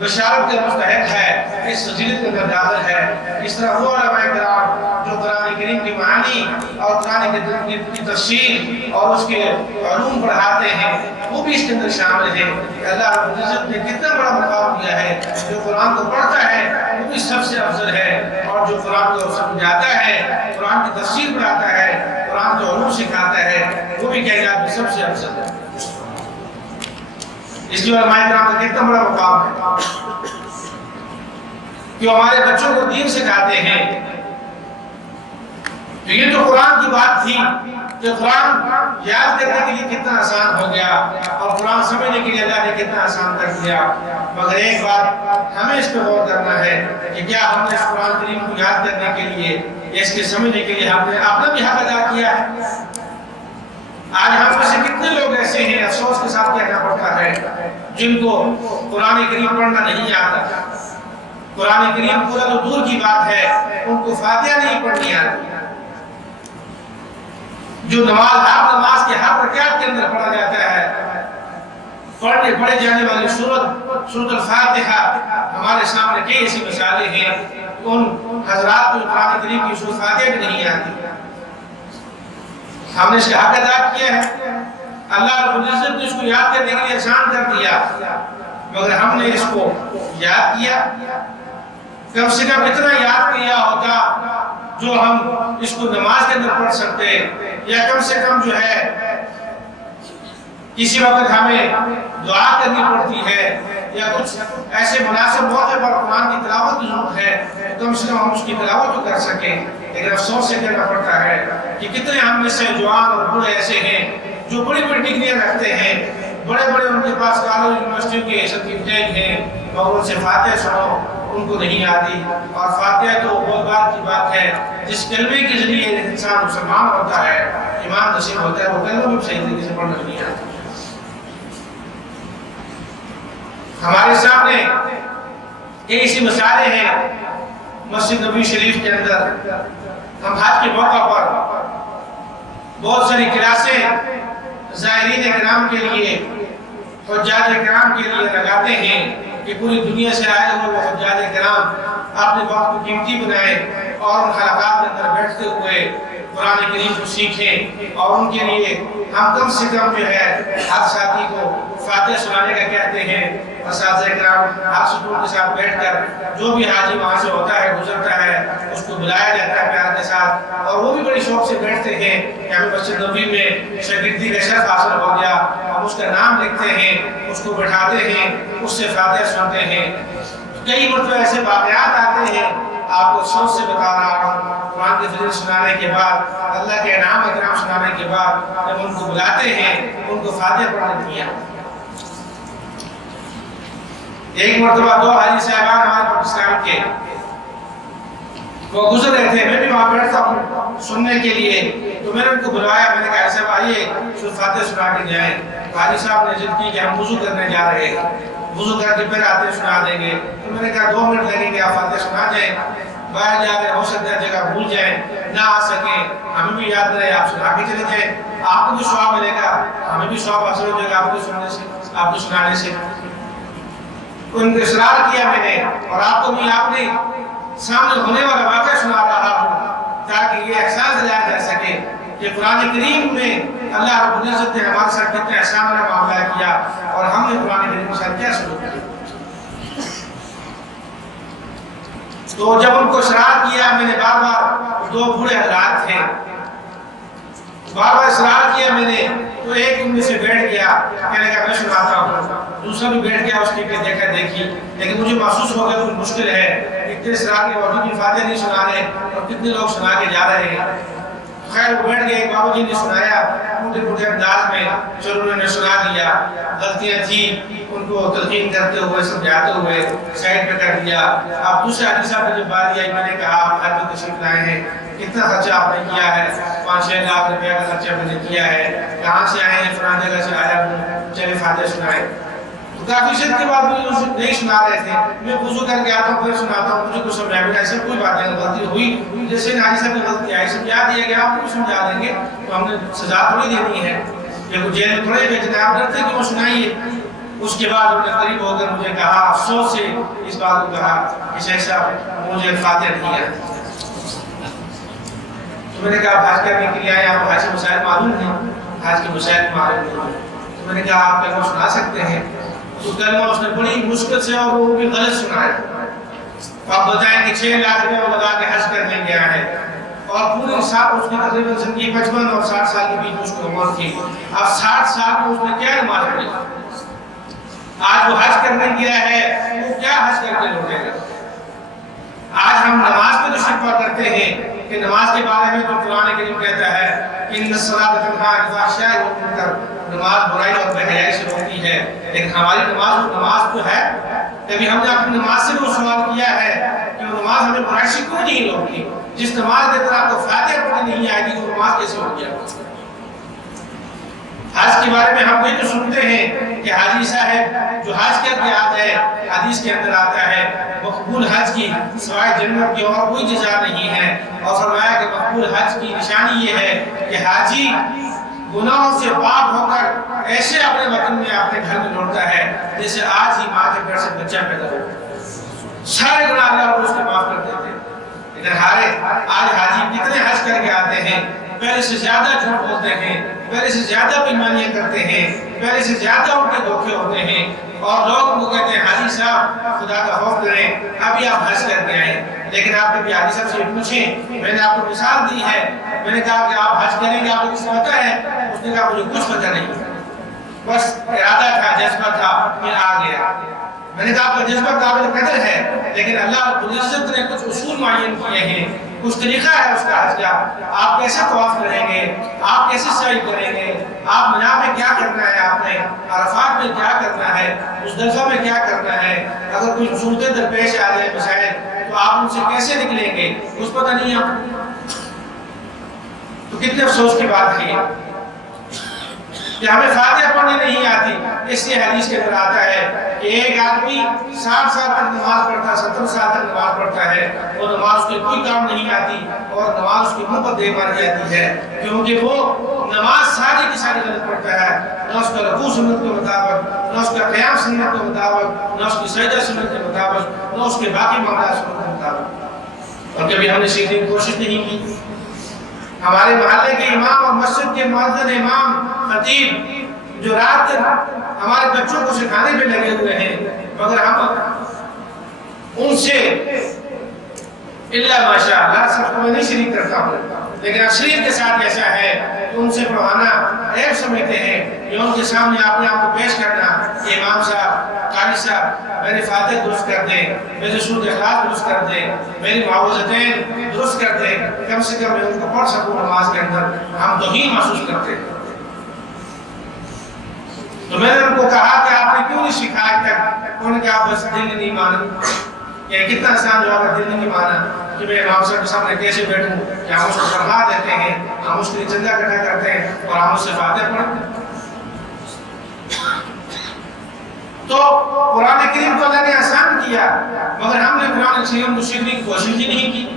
بشارت کے مستحق ہے، اس فضیلت کے اندر داخل ہے، اس طرح وہ علماء کرام جو قرآن کریم کی معانی اور قرآن کریم کی تفسیر اور اس کے علوم پڑھاتے ہیں وہ بھی اس کے اندر شامل ہیں. اللہ رب العزت نے کتنا بڑا مقام دیا ہے. جو قرآن کو پڑھتا ہے وہ بھی سب سے افضل ہے، اور جو قرآن کو سمجھاتا ہے، قرآن کی تفسیر پڑھاتا ہے، قرآن کے علوم سکھاتا ہے، وہ بھی کائنات میں سب سے افضل ہے. اس لیے علماء کرام کا کتنا بڑا مقام ہے کہ ہمارے بچوں کو دین سکھاتے ہیں. تو یہ تو قرآن کی بات تھی کہ قرآن یاد کرنے کے لیے کتنا آسان ہو گیا اور قرآن سمجھنے کے لیے اللہ نے کتنا آسان کر دیا. مگر ایک بات ہمیں اس پہ غور کرنا ہے کہ کیا ہم نے اس قرآن کریم کو یاد کرنے کے لیے، اس کے سمجھنے کے لیے ہم نے اپنا بھی حق ادا کیا ہے؟ آج ہم میں سے کتنے لوگ ایسے ہیں، افسوس کے ساتھ کہنا پڑتا ہے، جن کو قرآن کریم پڑھنا نہیں آتا. قرآن کریم پورا تو دور کی بات ہے، ان کو فاتحہ نہیں پڑھنی آتی. جو نماز کے ہر رکعت کے اندر پڑھا جاتا ہے، پڑھے جانے والی سورۃ الفاتحہ، ہمارے سامنے کئی ایسی مثالیں ہیں ان حضرات کو قرآن کریم کی سورۃ فاتحہ بھی نہیں آتی. ہم نے اس کا حق ادا کیا ہے. اللہ رب العزت نے اس کو یاد کرنے کے لیے آسان کر دیا، مگر ہم نے اس کو یاد کیا. کم سے کم اتنا یاد کیا ہوتا جو ہم اس کو نماز کے اندر پڑھ سکتے، یا کم سے کم جو ہے کسی وقت ہمیں دعا کرنی پڑتی ہے یا کچھ ایسے مناسب موقع پر قرآن کی تلاوت کی ضرورت ہے تو کم سے کم ہم اس کی تلاوت تو کر سکیں. لیکن افسوس سے کہنا پڑتا ہے کہ کتنے ہم میں سے جوان اور بوڑھے ایسے ہیں جو بڑی بڑی ڈگریاں رکھتے ہیں، بڑے بڑے ان کے پاس کالج یونیورسٹیوں کے سرٹیفکیٹ ہیں، مگر ان سے فاتحہ سنو ان کو نہیں آتی. اور فاتحہ تو بہت بات کی بات ہے، جس کلمے کے ذریعے انسان مسلمان ہوتا ہے، ایمان نصیب ہوتا ہے، وہ کلمہ بھی صحیح طریقے سے پڑھنا نہیں آتا. ہمارے سامنے کئی ایسی مثالیں ہیں. مسجد نبوی شریف کے اندر ہم حج کے موقع پر بہت ساری کلاسیں زائرین کرام کے لیے، حجاج کرام کے لیے لگاتے ہیں کہ پوری دنیا سے آئے ہوئے وہ حجاج کرام اپنے وقت کو قیمتی بنائیں اور ان حلقات کے اندر بیٹھتے ہوئے قرآن کریم کو سیکھیں. اور ان کے لیے ہم کم سے کم جو ہے ہر ساتھی کو فاتحہ سنانے کا کہتے ہیں. اساتذہ کرام ہر سکون کے ساتھ بیٹھ کر جو بھی حاجی وہاں سے ہوتا ہے گزرتا ہے اس کو بلایا جاتا ہے پیار کے ساتھ، اور وہ بھی بڑی شوق سے بیٹھتے ہیں کہ ہمیں مسجد نبوی میں شاگردی کا شرف حاصل ہو گیا. ہم اس کا نام لکھتے ہیں، اس کو بٹھاتے ہیں، اس سے فاتحہ سنتے ہیں. کئی مرتبہ ایسے واقعات آتے ہیں، آپ کو سوچ سے بتا رہا ہوں، قرآن کے فضل سنانے کے بعد، اللہ کے انعام اکرام سنانے کے بعد جب ان کو بلاتے ہیں ان کو فاتحہ پڑھنے دیا. ایک مرتبہ دو حاجی صاحبان ہمارے پاکستان کے وہ گزر رہے تھے، میں بھی وہاں بیٹھتا ہوں سننے کے لیے، تو میں نے ان کو بلوایا. میں نے کہا ایسا آئیے سورۃ فاتحہ سنا کے جائیں. حاجی صاحب نے ضد کی کہ ہم وضو کرنے جا رہے ہیں، وضو کر کے پھر آتے سنا دیں گے. تو میں نے کہا 2 منٹ لگیں گے، آپ فاتحہ سنا جائیں، باہر جا کر ہو سکتا ہے جگہ بھول جائیں، نہ آ سکیں، ہمیں بھی یاد رہے، آپ سنا کے چلے جائیں، آپ کو بھی ثواب ملے گا، ہمیں بھی ثواب حاصل ہو جائے گا آپ کو سننے سے، آپ کو سنانے سے. ان کو اصرار کیا میں نے، اور آپ کو بھی آپ نے سامنے ہونے والا واقعہ سنا رہا ہوں تاکہ یہ احساس دلایا جا سکے کہ قرآن کریم میں اللہ رب العزت نے ہمارے ساتھ کتنے احسان والا معاملہ کیا اور ہم نے قرآن کریم کے ساتھ کیا سلوک کیا۔ تو جب ان کو اصرار کیا، میں نے بار بار، دو بوڑھے حضرات تھے، بار بار اصرار کیا میں نے، تو ایک ان میں سے بیٹھ گیا، کہنے کا میں سناتا ہوں، دوسرا بھی بیٹھ گیا، اس کی پہ دیکھا دیکھی، لیکن مجھے محسوس ہو گیا کچھ مشکل ہے، اتنے اصرار کے باوجود بھی فاتحہ نہیں سنا رہے اور کتنے لوگ سنا کے جا رہے ہیں۔ خیر وہ بیٹھ گئے، بابو جی نے سنایا ٹوٹے پھوٹے انداز میں، چلو انہوں نے سنا دیا، غلطیاں تھیں ان کو تلقین کرتے ہوئے سمجھاتے ہوئے سائڈ پہ کر دیا۔ اب دوسرے حدیث صاحب نے جب بات آئی، میں نے کہا آپ گھر پہ تشریف لائے ہیں، کتنا خرچہ آپ نے کیا ہے؟ 5-6 لاکھ روپے کا خرچہ میں نے کیا ہے، کہاں سے آئے ہیں؟ فلاں جگہ سے آیا ہوں، چلے فاتحہ سنائے۔ تو کافی شد کے بعد مجھے نہیں سنا رہے تھے، میں وضو کر کے آتا ہوں پھر سناتا ہوں، مجھے کچھ سمجھا بھی ایسا کوئی بات نہیں، غلطی ہوئی جیسے ناجی صاحب نے غلطی آئی سمجھا دیا گیا، آپ کو سمجھا دیں گے تو ہم نے سزا تھوڑی دینی ہے، یہ کو جیل میں تھوڑے بھیجنا ہے، آپ ڈرتے کہ وہ سنائیے۔ اس کے بعد انہوں نے قریب ہو کر مجھے کہا، افسوس سے اس بات کو کہا کہ شیخ صاحب مجھے فاتحہ نہیں ہے۔ تو میں نے کہا حج کرنے کے لیے آئے، آپ حج کے مسائل معلوم ہیں؟ حج کے مسائل معلوم ہیں۔ تو میں نے کہا آپ کلمہ سنا سکتے ہیں؟ تو کلمہ اس نے بڑی مشکل سے اور وہ بھی غلط سنایا۔ آپ بتائیں کہ 6 لاکھ روپے وہ لگا کے حج کرنے گیا ہے اور پورے سال اس نے تقریباً زندگی 55 اور 60 سال کے بیچ اس کو عمر تھی، اب 60 سال میں اس نے کیا نماز پڑھی؟ آج وہ حج کرنے گیا ہے، وہ کیا حج کر کے لوٹے گا؟ آج ہم نماز پہ تو شکوہ کرتے ہیں کہ نماز کے بارے میں تو قرآن کریم کہتا ہے کہ ان الصلاۃ تنہی عن الفحشاء والمنکر، نماز برائی اور بے حیائی سے روکتی ہے، لیکن ہماری نماز تو ہے، کبھی ہم نے اپنی نماز سے وہ سوال کیا ہے کہ وہ نماز ہمیں برائی سے کیوں نہیں روکتی؟ جس نماز کے اندر آپ کو فاتحہ پڑھنی نہیں آئے گی تو نماز کیسے ہو گیا؟ حج کے بارے میں ہم یہ تو سنتے ہیں کہ حاجی صاحب جو حج کر کے آتا ہے، حدیث کے اندر آتا ہے مقبول حج کی سوائے جنت کی اور کوئی جزا نہیں ہے، اور فرمایا کہ مقبول حج کی نشانی یہ ہے کہ حاجی گناہوں سے پاک ہو کر ایسے اپنے وطن میں اپنے گھر میں لوٹتا ہے جیسے آج ہی ماں کے پیٹ سے بچہ پیدا ہو، سارے گناہ اللہ اس کے معاف کر دیتے ہیں۔ لیکن آج حاجی کتنے حج کر کے آتے ہیں، پہلے سے زیادہ جھوٹ بولتے ہیں، پہلے سے زیادہ بیمانیاں کرتے ہیں، پہلے سے زیادہ ان کے دھوکے ہوتے ہیں، اور لوگ ان کو کہتے ہیں حاجی صاحب خدا کا خوف کریں، ابھی آپ حج کر کے آئیں۔ لیکن آپ کبھی حاجی صاحب سے پوچھیں، میں نے آپ کو مثال دی ہے، میں نے کہا کہ آپ حج کریں گے، آپ کو کچھ پتہ ہے؟ اس نے کہا مجھے کچھ پتہ نہیں، بس ارادہ تھا، جذبہ تھا، پھر آ گیا۔ میں نے کہا آپ کا جذبہ قابل قدر ہے، لیکن اللہ رب العزت نے کچھ اصول معین کیے ہیں، کچھ طریقہ ہے اس کا حج کا، آپ کیسے طواف کریں گے، آپ کیسے سعی کریں گے، آپ منی میں کیا کرنا ہے، آپ نے عرفات میں کیا کرنا ہے، مزدلفہ میں کیا کرنا ہے، اگر کوئی صورتیں درپیش آ جائے مسائل تو آپ ان سے کیسے نکلیں گے، کچھ پتہ نہیں آپ کو۔ تو کتنے افسوس کی بات ہے کہ ہمیں فاتحہ پڑھنی نہیں آتی۔ اس لیے حدیث کے اندر آتا ہے کہ ایک آدمی 60 سال تک نماز پڑھتا ہے، 70 سال تک نماز پڑھتا ہے اور نماز اس کے کوئی کام نہیں آتی اور نماز اس کی منہ پر دے ماری جاتی ہے، کیونکہ وہ نماز ساری کی ساری غلط پڑھتا ہے، نہ اس کا رکوع سنت کے مطابق، نہ اس کا قیام سنت کے مطابق، نہ اس کی سجدہ سنت کے مطابق، نہ اس کے باقی معاملات سنت کے مطابق۔ اور کبھی ہم نے سیکھنے کی کوشش نہیں کی۔ ہمارے محلے کے امام اور مسجد کے مؤذن امام خطیب جو رات دن ہمارے بچوں کو سکھانے پہ لگے ہوئے ہیں، مگر ہم ان سے اللہ ماشاء اللہ سب کو میں نہیں شریک کرتا ہوں، لیکن اکثریت کے ساتھ ایسا ہے کہ ان سے پڑھانا عیب سمجھتے ہیں، یا ان کے سامنے اپنے آپ کو پیش کرنا کہ امام صاحب، قاری صاحب میری فاتحہ درست کر دیں، میری سورۃ اخلاص درست کر دیں، میری معوذتین درست کر دیں، کم سے کم میں ان کو پڑھ سکوں نماز کے اندر۔ ہم توہین محسوس کرتے ہیں۔ تو میں نے ان کو کہا کہ آپ نے کیوں نہیں سکھایا تک؟ انہوں نے کہا بس دل نے نہیں مانا۔ یہ کتنا آسان جواب ہے، دل نے نہیں مانا کہ میں امام صاحب کے سامنے کیسے بیٹھوں کہ ہم اس کو فرما دیتے ہیں، ہم اس کے لیے چندہ اکٹھا کرتے ہیں اور ہم اس سے فاتحہ پڑھتے ہیں۔ تو قرآن کریم کو اللہ نے آسان کیا، مگر ہم نے قرآن کریم کو سیکھنے کی کوشش ہی نہیں کی۔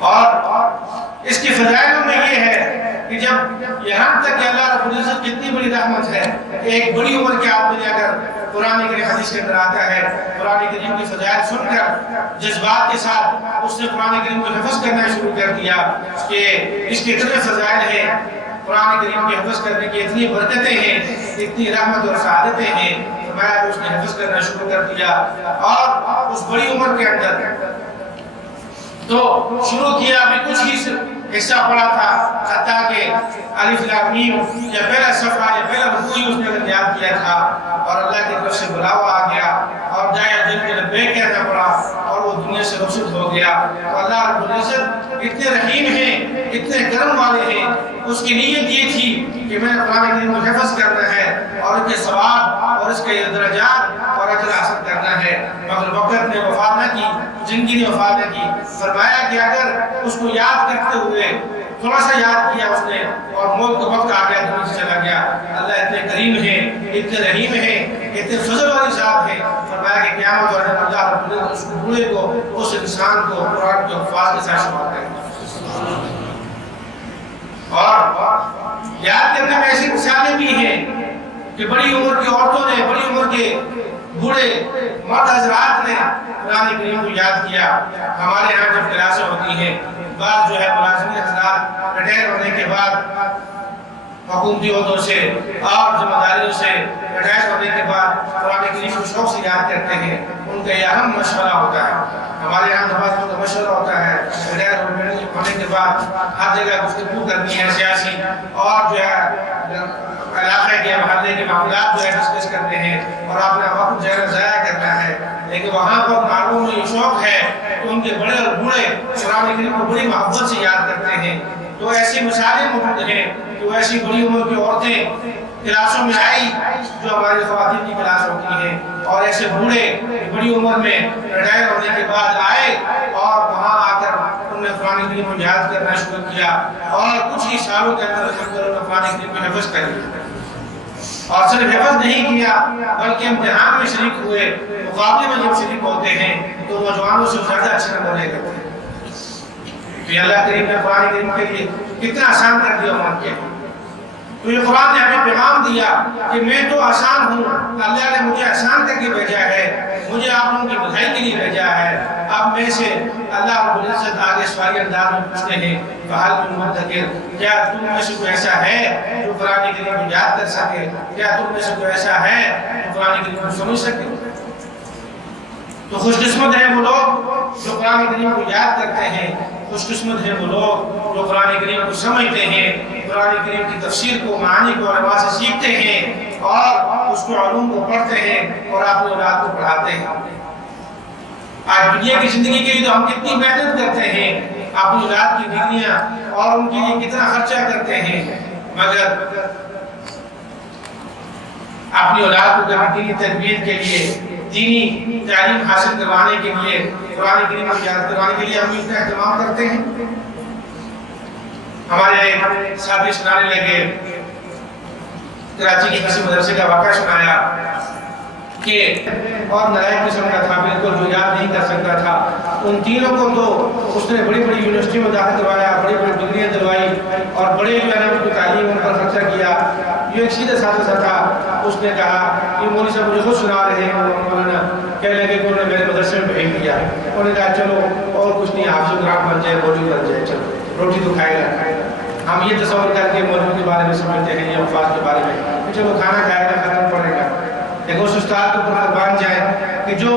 اور اس کی فضائلوں میں یہ ہے کہ جب یہاں تک کہ اللہ رب العزت کتنی بڑی رحمت ہے، ایک بڑی عمر کے آدمی نے اگر قرآن کریم حدیث کے اندر آتا ہے قرآن کریم کی فضائل سن کر جذبات کے ساتھ اس نے قرآن کریم کو حفظ کرنا شروع کر دیا کہ اس کے اتنے فضائل ہیں، قرآن کریم کے حفظ کرنے کی اتنی برکتیں ہیں، اتنی رحمت اور سعادتیں ہیں، فرمایا کہ اس نے حفظ کرنا شروع کر دیا اور اس بڑی عمر کے اندر تو شروع کیا بھی کچھ ہی حصہ پڑا تھا، حتیٰ کہ الف لام میم یا پہلا صفحہ یا پہلا رکوع ہی اس نے یاد کیا تھا اور اللہ کی طرف سے بلاوا آ گیا اور دایا دل کے لبیک کہنا پڑا اور وہ دنیا سے رخصت ہو گیا۔ تو اللہ رب العزت اتنے رحیم ہیں، اتنے کرم والے ہیں، اس کی نیت یہ تھی کہ میں قرآن کریم کو حفظ کرنا ہے اور اس کے ثواب اور اس کے درجات اور اجر حاصل کرنا ہے، مگر وقت نے وفا نہ کی، زندگی نے وفا نہ کی۔ فرمایا کہ اگر اس کو یاد کرتے ہوئے تھوڑا سا یاد کیا اس نے اور موت کا وقت آ گیا دنیا سے چلا گیا، اللہ اتنے کریم ہیں، اتنے رحیم ہیں، اتنے فضل والی ذات ہے، فرمایا کہ قیامت اور اللہ رب العزت اس بوڑھے کو، اس انسان کو قرآن کے الفاظ کے ساتھ شمار کریں گے۔ اور یاد کرنے میں ایسی مثالیں بھی ہیں کہ بڑی عمر کی عورتوں نے، بڑی عمر کے بوڑھے مرد حضرات نے قرآن کریم کو یاد کیا۔ ہمارے ہاں جب کلاسیں ہوتی ہیں، بعض جو ہے ملازمین حضرات ریٹائر ہونے کے بعد حکومتی عہدوں سے اور ذمہ داریوں سے ریٹائر ہونے کے بعد قرآن کریم کو شوق سے یاد کرتے ہیں، ان کا یہ اہم مشورہ ہوتا ہے۔ ہمارے یہاں نماز کا مشورہ ہوتا ہے، ریٹائر ہونے کے بعد ہر جگہ گفتگو کرنی ہے سیاسی اور جو ہے علاقے کے محلے کے معاملات جو ہے ڈسکس کرتے ہیں اور اپنا وقت جو ہے ضائع کرنا ہے، لیکن وہاں پر معلوم یہ شوق ہے کہ ان کے بڑے اور بوڑھے قرآن کریم کو بڑی محبت سے یاد کرتے ہیں۔ تو ایسی مثالیں موجود ہیں کہ ایسی بڑی عمر کی عورتیں کلاسوں میں آئی جو ہماری خواتین کی کلاس ہوتی ہیں، اور ایسے بوڑھے بڑی عمر میں ریٹائر ہونے کے بعد آئے اور وہاں آ کر انہوں نے قرآن کریم کو یاد کرنا شروع کیا اور کچھ ہی سالوں کے اندر انہوں نے قرآن کریم کو حفظ کر لیا، اور صرف حفظ نہیں کیا بلکہ امتحان میں شریک ہوئے۔ مقابلے میں جب شریک ہوتے ہیں تو نوجوانوں سے زیادہ اچھے نمبر لے کرتے ہیں۔ تو اللہ کریم نے قرآن کریم کے لیے کتنا آسان کر دیا عمر کے، تو یہ قرآن نے ہمیں پیغام دیا کہ میں تو آسان ہوں، اللہ نے مجھے آسان کر کے بھیجا ہے، مجھے آپ لوگوں کی بھلائی کے لیے بھیجا ہے۔ اب میں سے اللہ رب العزت آگے سواری انداز میں پوچھتے ہیں فَحَلْ مِن مُدَّكِرٍ، کیا تم میں سے کوئی ایسا ہے جو قرآن کریم کو یاد کر سکے؟ کیا تم میں سے کوئی ایسا ہے جو قرآن کریم کو سمجھ سکے؟ تو خوش قسمت ہیں وہ لوگ جو قرآن کریم کو یاد کرتے ہیں، خوش قسمت ہیں وہ لوگ جو قرآن کریم کو سمجھتے ہیں، قرآن کریم کی تفسیر کو، معانی کو علماء سے سیکھتے ہیں اور اس کو علوم کو پڑھتے ہیں اور اپنی اولاد کو پڑھاتے ہیں۔ آج دنیا کی زندگی کے لیے تو ہم کتنی محنت کرتے ہیں، اپنی اولاد کی ڈگریاں اور ان کے لیے کتنا خرچہ کرتے ہیں، مگر اپنی اولاد کو کبھی دینی تربیت کے لیے، دینی تعلیم حاصل کروانے کے لیے، قرآن کریم کو یاد کروانے کے لیے ہم اس کا اہتمام کرتے ہیں۔ ہمارے ساتھی سنانے لگے، کراچی کی کسی مدرسے کا واقعہ سنایا کہ اور نلائق قسم کا تھا، بالکل جو یاد نہیں کر سکتا تھا۔ ان تینوں کو تو اس نے بڑی بڑی یونیورسٹی میں داخل کروایا، بڑی بڑی ڈگریاں دلوائی اور بڑے جو ہے نا ان کی تعلیم ان پر خرچہ کیا۔ یہ ایک سیدھا سادہ سا تھا، اس نے کہا یہ مولوی صاحب مجھے خود سنا رہے ہیں، مولانا کہنے لگے کہ انہوں نے میرے مدرسے میں بھیج دیا۔ انہوں نے کہا چلو اور کچھ نہیں، حافظ قرآن بن جائے، روٹی بن جائے، چلو روٹی تو کھائے گا۔ ہم یہ تصور کر کے مولوی کے بارے میں سمجھتے ہیں یا وفات کے بارے میں، چلو کھانا کھائے گا، کھانا پڑے گا۔ لیکن اس استاد کو قربان جائے کہ جو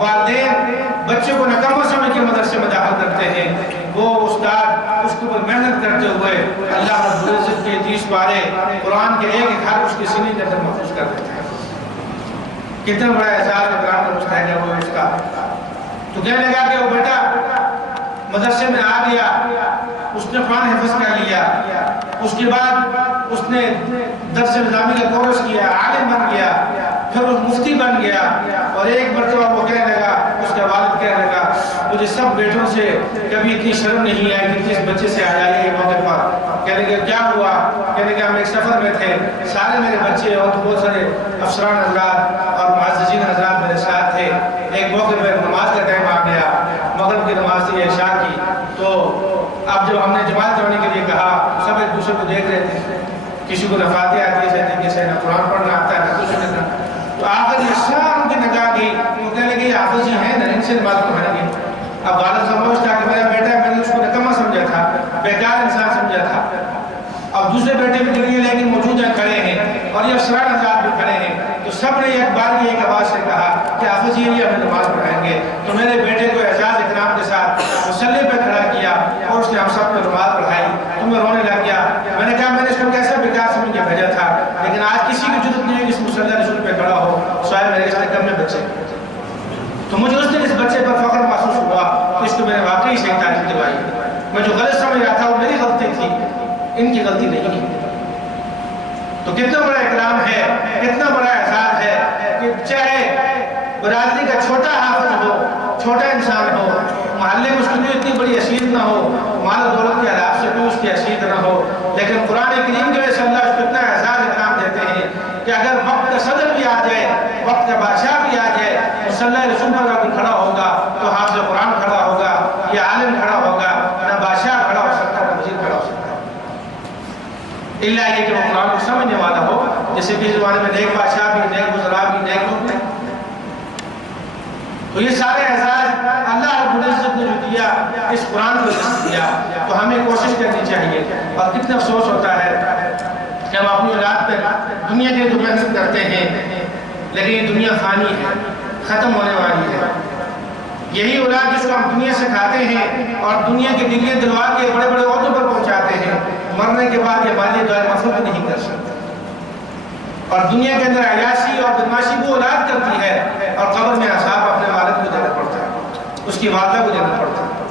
والدین بچے کو نکمہ سمجھ کے مدرسے میں داخل کرتے ہیں، وہ استاد اس کے اوپر محنت کرتے ہوئے اللہ رب العزت کے 30 پارے قرآن کے ایک ایک حرف اس کے سینے کے اندر محفوظ کر دیتا ہے۔ کتنا بڑا احساس قرآن کا مستحق ہے وہ اس کا۔ تو کہنے لگا کہ وہ بیٹا مدرسے میں آ گیا، اس نے قرآن حفظ کر لیا، اس کے بعد اس نے درس نظامی کا کورس کیا، عالم بن گیا، پھر وہ مفتی بن گیا، اور ایک مرتبہ وہ کہنے لگا، اس کا والد کہنے لگا مجھے سب بیٹوں سے کبھی اتنی شرم نہیں آئی کہ اس بچے سے آ جائے موقع پر۔ کہنے لگا کیا ہوا؟ کہنے لگا ہم ایک سفر میں تھے، سارے میرے بچے اور بہت سارے افسران حضرات اور معززین حضرات میرے ساتھ تھے۔ ایک موقع پر نماز کا ٹائم آ گیا، مغرب کی نماز تھی عشاء کی، تو اب جب ہم نے جماعت کرنے کے لیے کہا، سب ایک دوسرے کو کیسے نماز پڑھائیں گے؟ اب والد سمجھتا کہ میرا بیٹا ہے، میں نے اس کو نکما سمجھا تھا، بیکار انسان سمجھا تھا. اب دوسرے بیٹے بھی ڈگری لیکن موجود ہیں، کھڑے ہیں، اور یہ افسران حضرات بھی کھڑے ہیں. تو سب نے ایک بار ایک آواز سے کہا کہ حافظ جی ہمیں نماز پڑھائیں گے. تو میرے بیٹے کو اعزاز اکرام کے ساتھ مصلی پہ کھڑا کیا اور اس نے ہم سب کو نماز پڑھائی. تو میں رونے لگ گیا. میں نے کہا میں نے اس کو کیسا بیکار سمجھ کے بھیجا تھا، لیکن آج کسی کی جرت نہیں ہے کہ اس مصلی رسول پہ کھڑا ہو سوائے میرے اس سے کم میں بچے. تو مجھے اس دن اس بچے پر فخر محسوس ہوا کہ اس کو میں نے واقعی صحیح تعلیم دلوائی. میں جو غلط سمجھ رہا تھا وہ میری غلطی تھی، ان کی غلطی نہیں ہے. تو کتنا بڑا اکرام ہے، کتنا بڑا احساس ہے کہ چاہے برادری کا چھوٹا حافظ ہو، چھوٹا انسان ہو، محلے میں اس کی اتنی بڑی حیثیت نہ ہو، مال و دولت کے علاوہ سے کوئی اس کی حیثیت نہ ہو، لیکن قرآن کریم کی وجہ سے اللہ اس کو اتنا احساس اکرام دیتے ہیں کہ اگر وقت کا صدر بھی آ جائے، وقت کا بادشاہ بھی آ جائے، مصلی رسول پر اگر کھڑا ہوگا تو حافظ قرآن کھڑا ہوگا، یہ عالم کھڑا ہوگا، نہ بادشاہ کھڑا ہو سکتا نہ وزیر کھڑا ہو سکتا. اللہ یہ کہ وہ قرآن کو سمجھنے والا ہو. جیسے بھی زمانے میں نیک بادشاہ بھی، نیک وزراء بھی، نیک لوگ نہیں. تو یہ سارے اعزاز اللہ رب العزت نے جو دیا، اس قرآن کو دیا، تو ہمیں کوشش کرنی چاہیے. اور کتنا افسوس ہوتا ہے کہ ہم اپنی اولاد پر دنیا کے لیے محنت کرتے ہیں، لیکن یہ دنیا فانی ہے، ختم ہونے والی ہے. یہی اولاد جس کو ہم دنیا سے کھاتے ہیں اور دنیا کی ڈگریاں دلوا کے بڑے بڑے عہدوں پر پہنچاتے ہیں، مرنے کے بعد یہ مالی غیر مفروض نہیں کر سکتے. اور دنیا کے اندر عیاشی اور بدماشی وہ اولاد کرتی ہے، اور قبر میں عذاب اپنے والد کو دینا پڑتا ہے، اس کی والدہ کو دینا پڑتا ہے.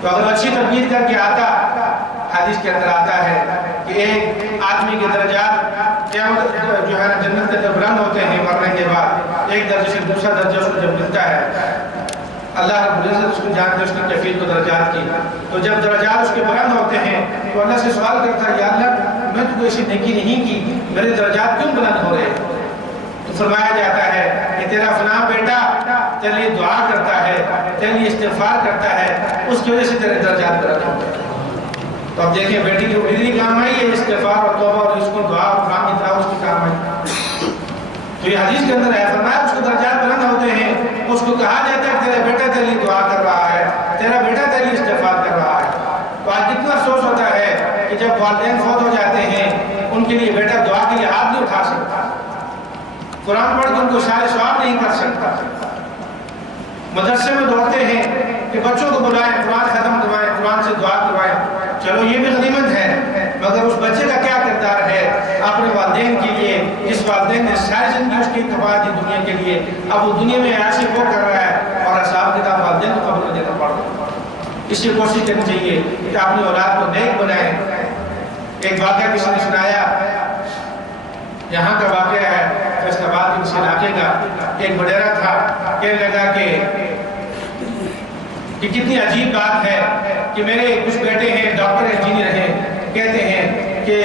تو اگر اچھی تربیت کر کے آتا، حدیث کے اندر آتا ہے کہ ایک آدمی کے درجات قیامت جو ہے جنت کے اندر بلند ہوتے ہیں مرنے کے بعد. ایک درجے سے دوسرا درجہ اس کو جب ملتا ہے، اللہ رب العزت اس کو جانتے اس کی کیفیت کو درجات کی. تو جب درجات اس کے بلند ہوتے ہیں تو اللہ سے سوال کرتا ہے، یا اللہ میں تو کوئی ایسی نیکی نہیں کی، میرے درجات کیوں بلند ہو رہے ہیں؟ تو فرمایا جاتا ہے کہ تیرا فلاں بیٹا تیرے لیے دعا کرتا ہے، تیرے لیے استغفار کرتا ہے، اس کی وجہ سے تیرے درجات بلند ہوتے ہیں. تو اب دیکھیں بیٹی کی ڈگری کام آئی ہے، استغفار اور توبہ اور اس کو دعا اور قرآن کی تلاوت اس کی کام آئی. تو یہ حدیث کے اندر ہے، فرمایا اس کو درجات بلند ہوتے ہیں. اس کو کہا جاتا ہے کہ تیرا بیٹا تیرے لیے دعا کر رہا ہے، تیرا بیٹا تیرے لیے استغفار کر رہا ہے. تو آج کتنا افسوس ہوتا ہے کہ جب والدین فوت ہو جاتے ہیں ان کے لیے بیٹا دعا کے لیے ہاتھ نہیں اٹھا سکتا، قرآن پڑھ کے ان کو اشارے ثواب نہیں کر سکتا. مدرسے میں دوڑتے ہیں کہ بچوں کو بلائیں، قرآن ختم کروائیں، قرآن سے دعا کروائیں. چلو یہ بھی غنیمت ہے، مگر اس بچے کا کیا کردار ہے اپنے والدین کے لیے، جس والدین نے ساری زندگی اس کی کفایت دی دنیا کے لیے. اب وہ دنیا میں عیاشی وہ کر رہا ہے اور حساب کتاب والدین کو قبر میں دینا پڑ رہا ہے. اس لیے کوشش کرنی چاہیے کہ اپنی اولاد کو نیک بنائیں. ایک واقعہ کسی نے سنایا، یہاں کا واقعہ ہے فیصل آباد کے کسی علاقے کا. ایک وڈیرا تھا، کہنے لگا کہ کتنی عجیب بات ہے کہ میرے کچھ بیٹے ہیں ڈاکٹر انجینئر ہیں، کہتے ہیں کہ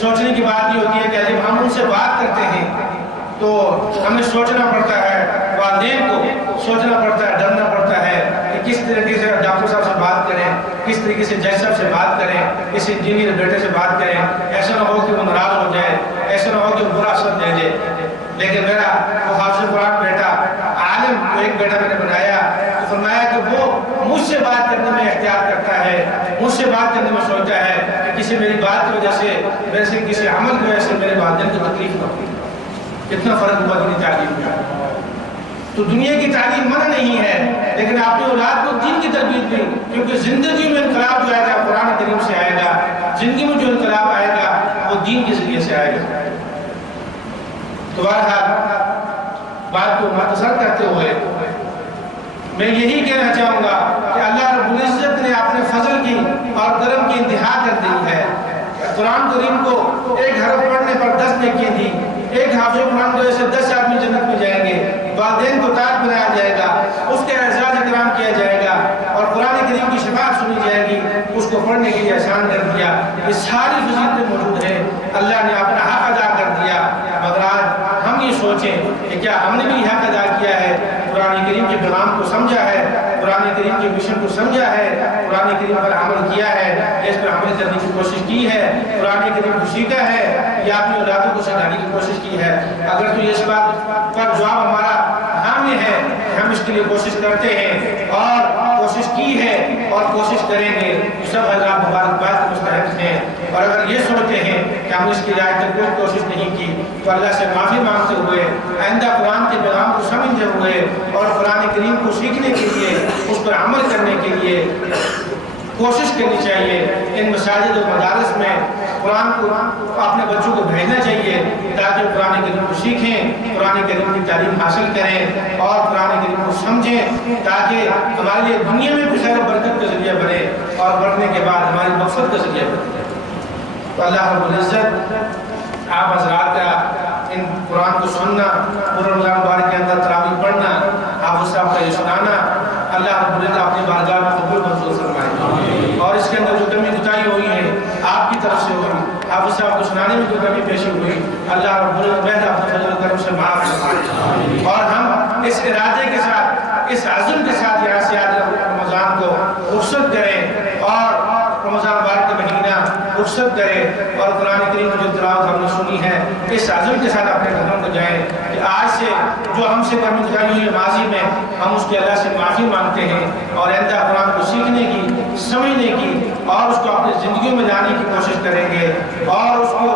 سوچنے کی بات یہ ہوتی ہے کہ جب ہم ان سے بات کرتے ہیں تو ہمیں سوچنا پڑتا ہے، والدین کو سوچنا پڑتا ہے، ڈرنا پڑتا ہے کہ کس طریقے سے ڈاکٹر صاحب سے بات کریں، کس طریقے سے جج صاحب سے بات کریں، کس انجینئر بیٹے سے بات کریں. ایسا نہ ہو کہ وہ ناراض ہو جائے، ایسا نہ ہو کہ وہ برا اثر دے دے. لیکن میرا وہ حافظ قرآن بیٹا عالم کو ایک بیٹا میں نے بنایا، تو فرمایا کہ وہ مجھ سے بات کرنے میں احتیاط کرتا ہے، مجھ سے بات کرنے میں سوچتا ہے کہ کسی میری بات کی وجہ سے، میرے سے کسی عمل کی وجہ سے میرے والدین کو تکلیف نہ ہو. کتنا فرق ہوا دینی تعلیم کا. تو دنیا کی تعلیم منع نہیں ہے، لیکن اپنی اولاد کو دین کی تربیت بھی، کیونکہ زندگی میں انقلاب جو آئے گا قرآن کریم سے آئے گا. زندگی میں جو انقلاب آئے گا وہ دین کے ذریعے سے آئے گا. تو بہرحال بات کو مختصر کرتے ہوئے میں یہی کہنا چاہوں گا کہ اللہ رب العزت نے اپنے فضل کی اور کرم کی انتہا کر دی ہے. قرآن کریم کو ایک حرف پڑھنے پر 10 نیکیاں دی. ایک حافظ قرآن کو ایسے 10 آدمی جنت میں جائیں گے. والدین کو تاج بنایا جائے گا، اس کے اعزاز اکرام کیا جائے گا، اور قرآن کریم کی شفاعت سنی جائے گی. اس کو پڑھنے کے لیے آسان کر دیا. یہ ساری فضیلتیں موجود ہیں، اللہ نے اپنا حق ادا کر دیا. مگر آج ہم یہ سوچیں کہ کیا ہم نے بھی حق ادا کیا ہے؟ قرآن کریم کے پیغام کو سمجھا ہے، قرآن کریم کے مشن کو سمجھا ہے، قرآن کریم پر عمل کیا ہے، اس پر عمل کرنے کی کوشش کی ہے، قرآن کریم کو سیکھا ہے یا اپنی اولادوں کو سکھانے کی کوشش کی ہے؟ اگر تو اس بات پر جواب ہمارا ہاں میں ہے کہ ہم اس اس کے لیے کوشش کرتے ہیں اور کوشش کی ہے اور کوشش کریں گے، سب حضرات مبارکباد کے مستحق ہیں۔ اور اگر یہ سوچتے ہیں کہ ہم اس کے لیے آج تک کوئی کوشش نہیں کی تو اللہ سے معافی مانگتے ہوئے آئندہ قرآن کے پیغام کو سمجھتے ہوئے اور قرآن کریم کو سیکھنے کے لیے اس پر عمل کرنے کے لیے کوشش کرنی چاہیے۔ ان مساجد اور مدارس میں قرآن کو اپنے بچوں کو بھیجنا چاہیے تاکہ قرآن کریم کو سیکھیں، قرآن کریم کی تعلیم حاصل کریں اور قرآن کریم کو سمجھیں تاکہ ہمارے لیے دنیا میں بھی خیر و برکت کا ذریعہ بنے اور بڑھنے کے بعد ہماری مقصد کا ذریعہ بنے۔ تو اللہ رب العزت آپ حضرات کا ان قرآن کو سننا، پورے رمضان مبارک کے اندر تراویح پڑھنا، حافظ صاحب کا یہ سنانا، اللہ رب العزت اپنی بارگاہ میں قبول منظور فرمائے۔ اور اس کے اندر جو کمی کوتاہی ہوئی ہے آپ کی طرف سے ہوئی، حافظ صاحب کو سنانے میں جو کمی پیشی ہوئی، اللہ رب العزت اپنے فضل و کرم سے معاف فرمائے۔ اور ہم اس ارادے کے ساتھ، اس عزم کے ساتھ یہاں سے آج رمضان کو رخصت کریں اور رمضان مبارک کا مہینہ رخصت کریں اور قرآن کریم کی جو تلاوت ہم نے سنی ہے اس عزم کے ساتھ اپنے گھروں کو جائیں کہ آج سے جو ہم سے کمی کوتاہی ہوئی ہے ماضی میں، ہم اس کے اللہ سے معافی مانگتے ہیں اور آئندہ قرآن کو سیکھنے کی، سمجھنے کی اور اس کو اپنی زندگیوں میں لانے کی کوشش کریں گے اور اس کو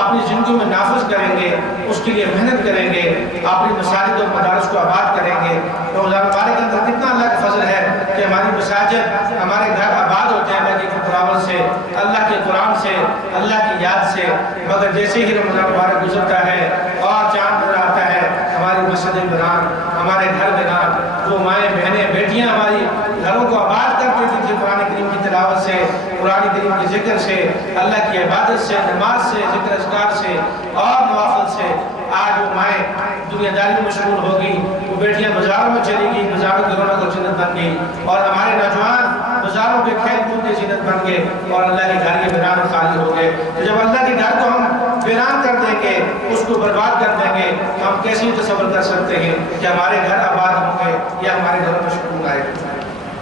اپنی زندگیوں میں نافذ کریں گے، اس کے لیے محنت کریں گے، اپنی مساجد اور مدارس کو آباد کریں گے۔ رمضان مبارک کے اندر کتنا اللہ کا فضل ہے کہ ہماری مساجد، ہمارے گھر آباد ہوتے ہیں اللہ کی تلاوت سے، اللہ کے قرآن سے، اللہ کی یاد سے۔ مگر جیسے ہی رمضان مبارک گزرتا ہے اور چاند نظر آتا ہے، ہماری مسجدیں بران، ہمارے گھر بران، جو مائیں بہنیں بیٹیاں ہماری گھروں کو آباد کرتی تھی قرآن کریم کی تلاوت سے، قرآن کریم کے ذکر سے، اللہ کی عبادت سے، نماز سے، ذکر اذکار سے اور نوافل سے، آج وہ مائیں دنیا داری میں مشغول ہو گئی، وہ بیٹیاں بازاروں میں چلی گئی، بازاروں کے گھروں کو جنت بن گئی، اور ہمارے نوجوان بازاروں کے کھیل کود کے زینت بن گئے اور اللہ کے گھر کے ویران خالی ہو گئے۔ تو جب اللہ کے گھر کو ہم ویران کر دیں گے، اس کو برباد کر دیں گے، ہم کیسے تصور کر سکتے ہیں کہ ہمارے گھر آباد ہوں گے یا ہمارے گھروں میں سکون آئے گا۔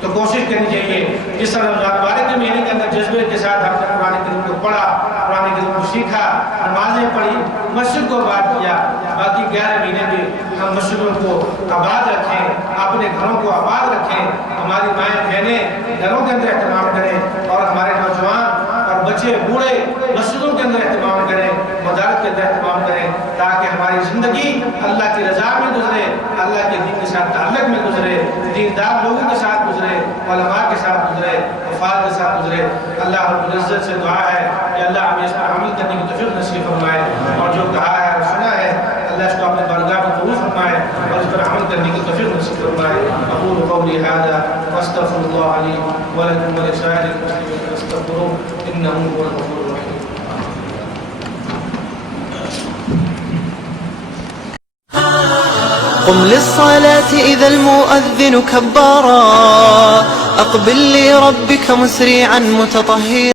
تو کوشش کرنی چاہیے جس طرح رمضان مبارک کے مہینے کے اندر جذبے کے ساتھ ہم نے قرآن کریم کو پڑھا، قرآن کریم کو سیکھا، نمازیں پڑھی، مسجد کو آباد کیا، باقی 11 مہینے بھی ہم مسجدوں کو آباد رکھیں، اپنے گھروں کو آباد رکھیں، ہماری مائیں بہنیں گھروں کے اندر اہتمام کریں اور ہمارے نوجوان اور بچے بوڑھے مسجدوں کے اندر اہتمام کریں، مدارس کے اندر اہتمام کریں، تاکہ ہماری زندگی اللہ کی رضا میں گزرے، اللہ کے دین کے ساتھ تعلق میں گزرے، دیندار لوگوں کے ساتھ گزرے، علماء کے ساتھ گزرے، وفاد کے ساتھ گزرے۔ اللہ رب العزت سے دعا ہے کہ اللہ ہمیں اس پر عمل کرنے کی توفیق نصیب فرمائے اور جو کہا ہے اور سنا ہے اللہ اس کو اپنے بارگاہ میں قبول فرمائے اور اس پر عمل کرنے کی توفیق نصیب فرمائے۔ اقول قولی هذا واستغفر الله لي ولكم ولسائر المسلمين فاستغفروه انه هو الغفور الرحيم۔ قم للصلاة إذا المؤذن كبارا، أقبل لربك مسرعا متطهرا.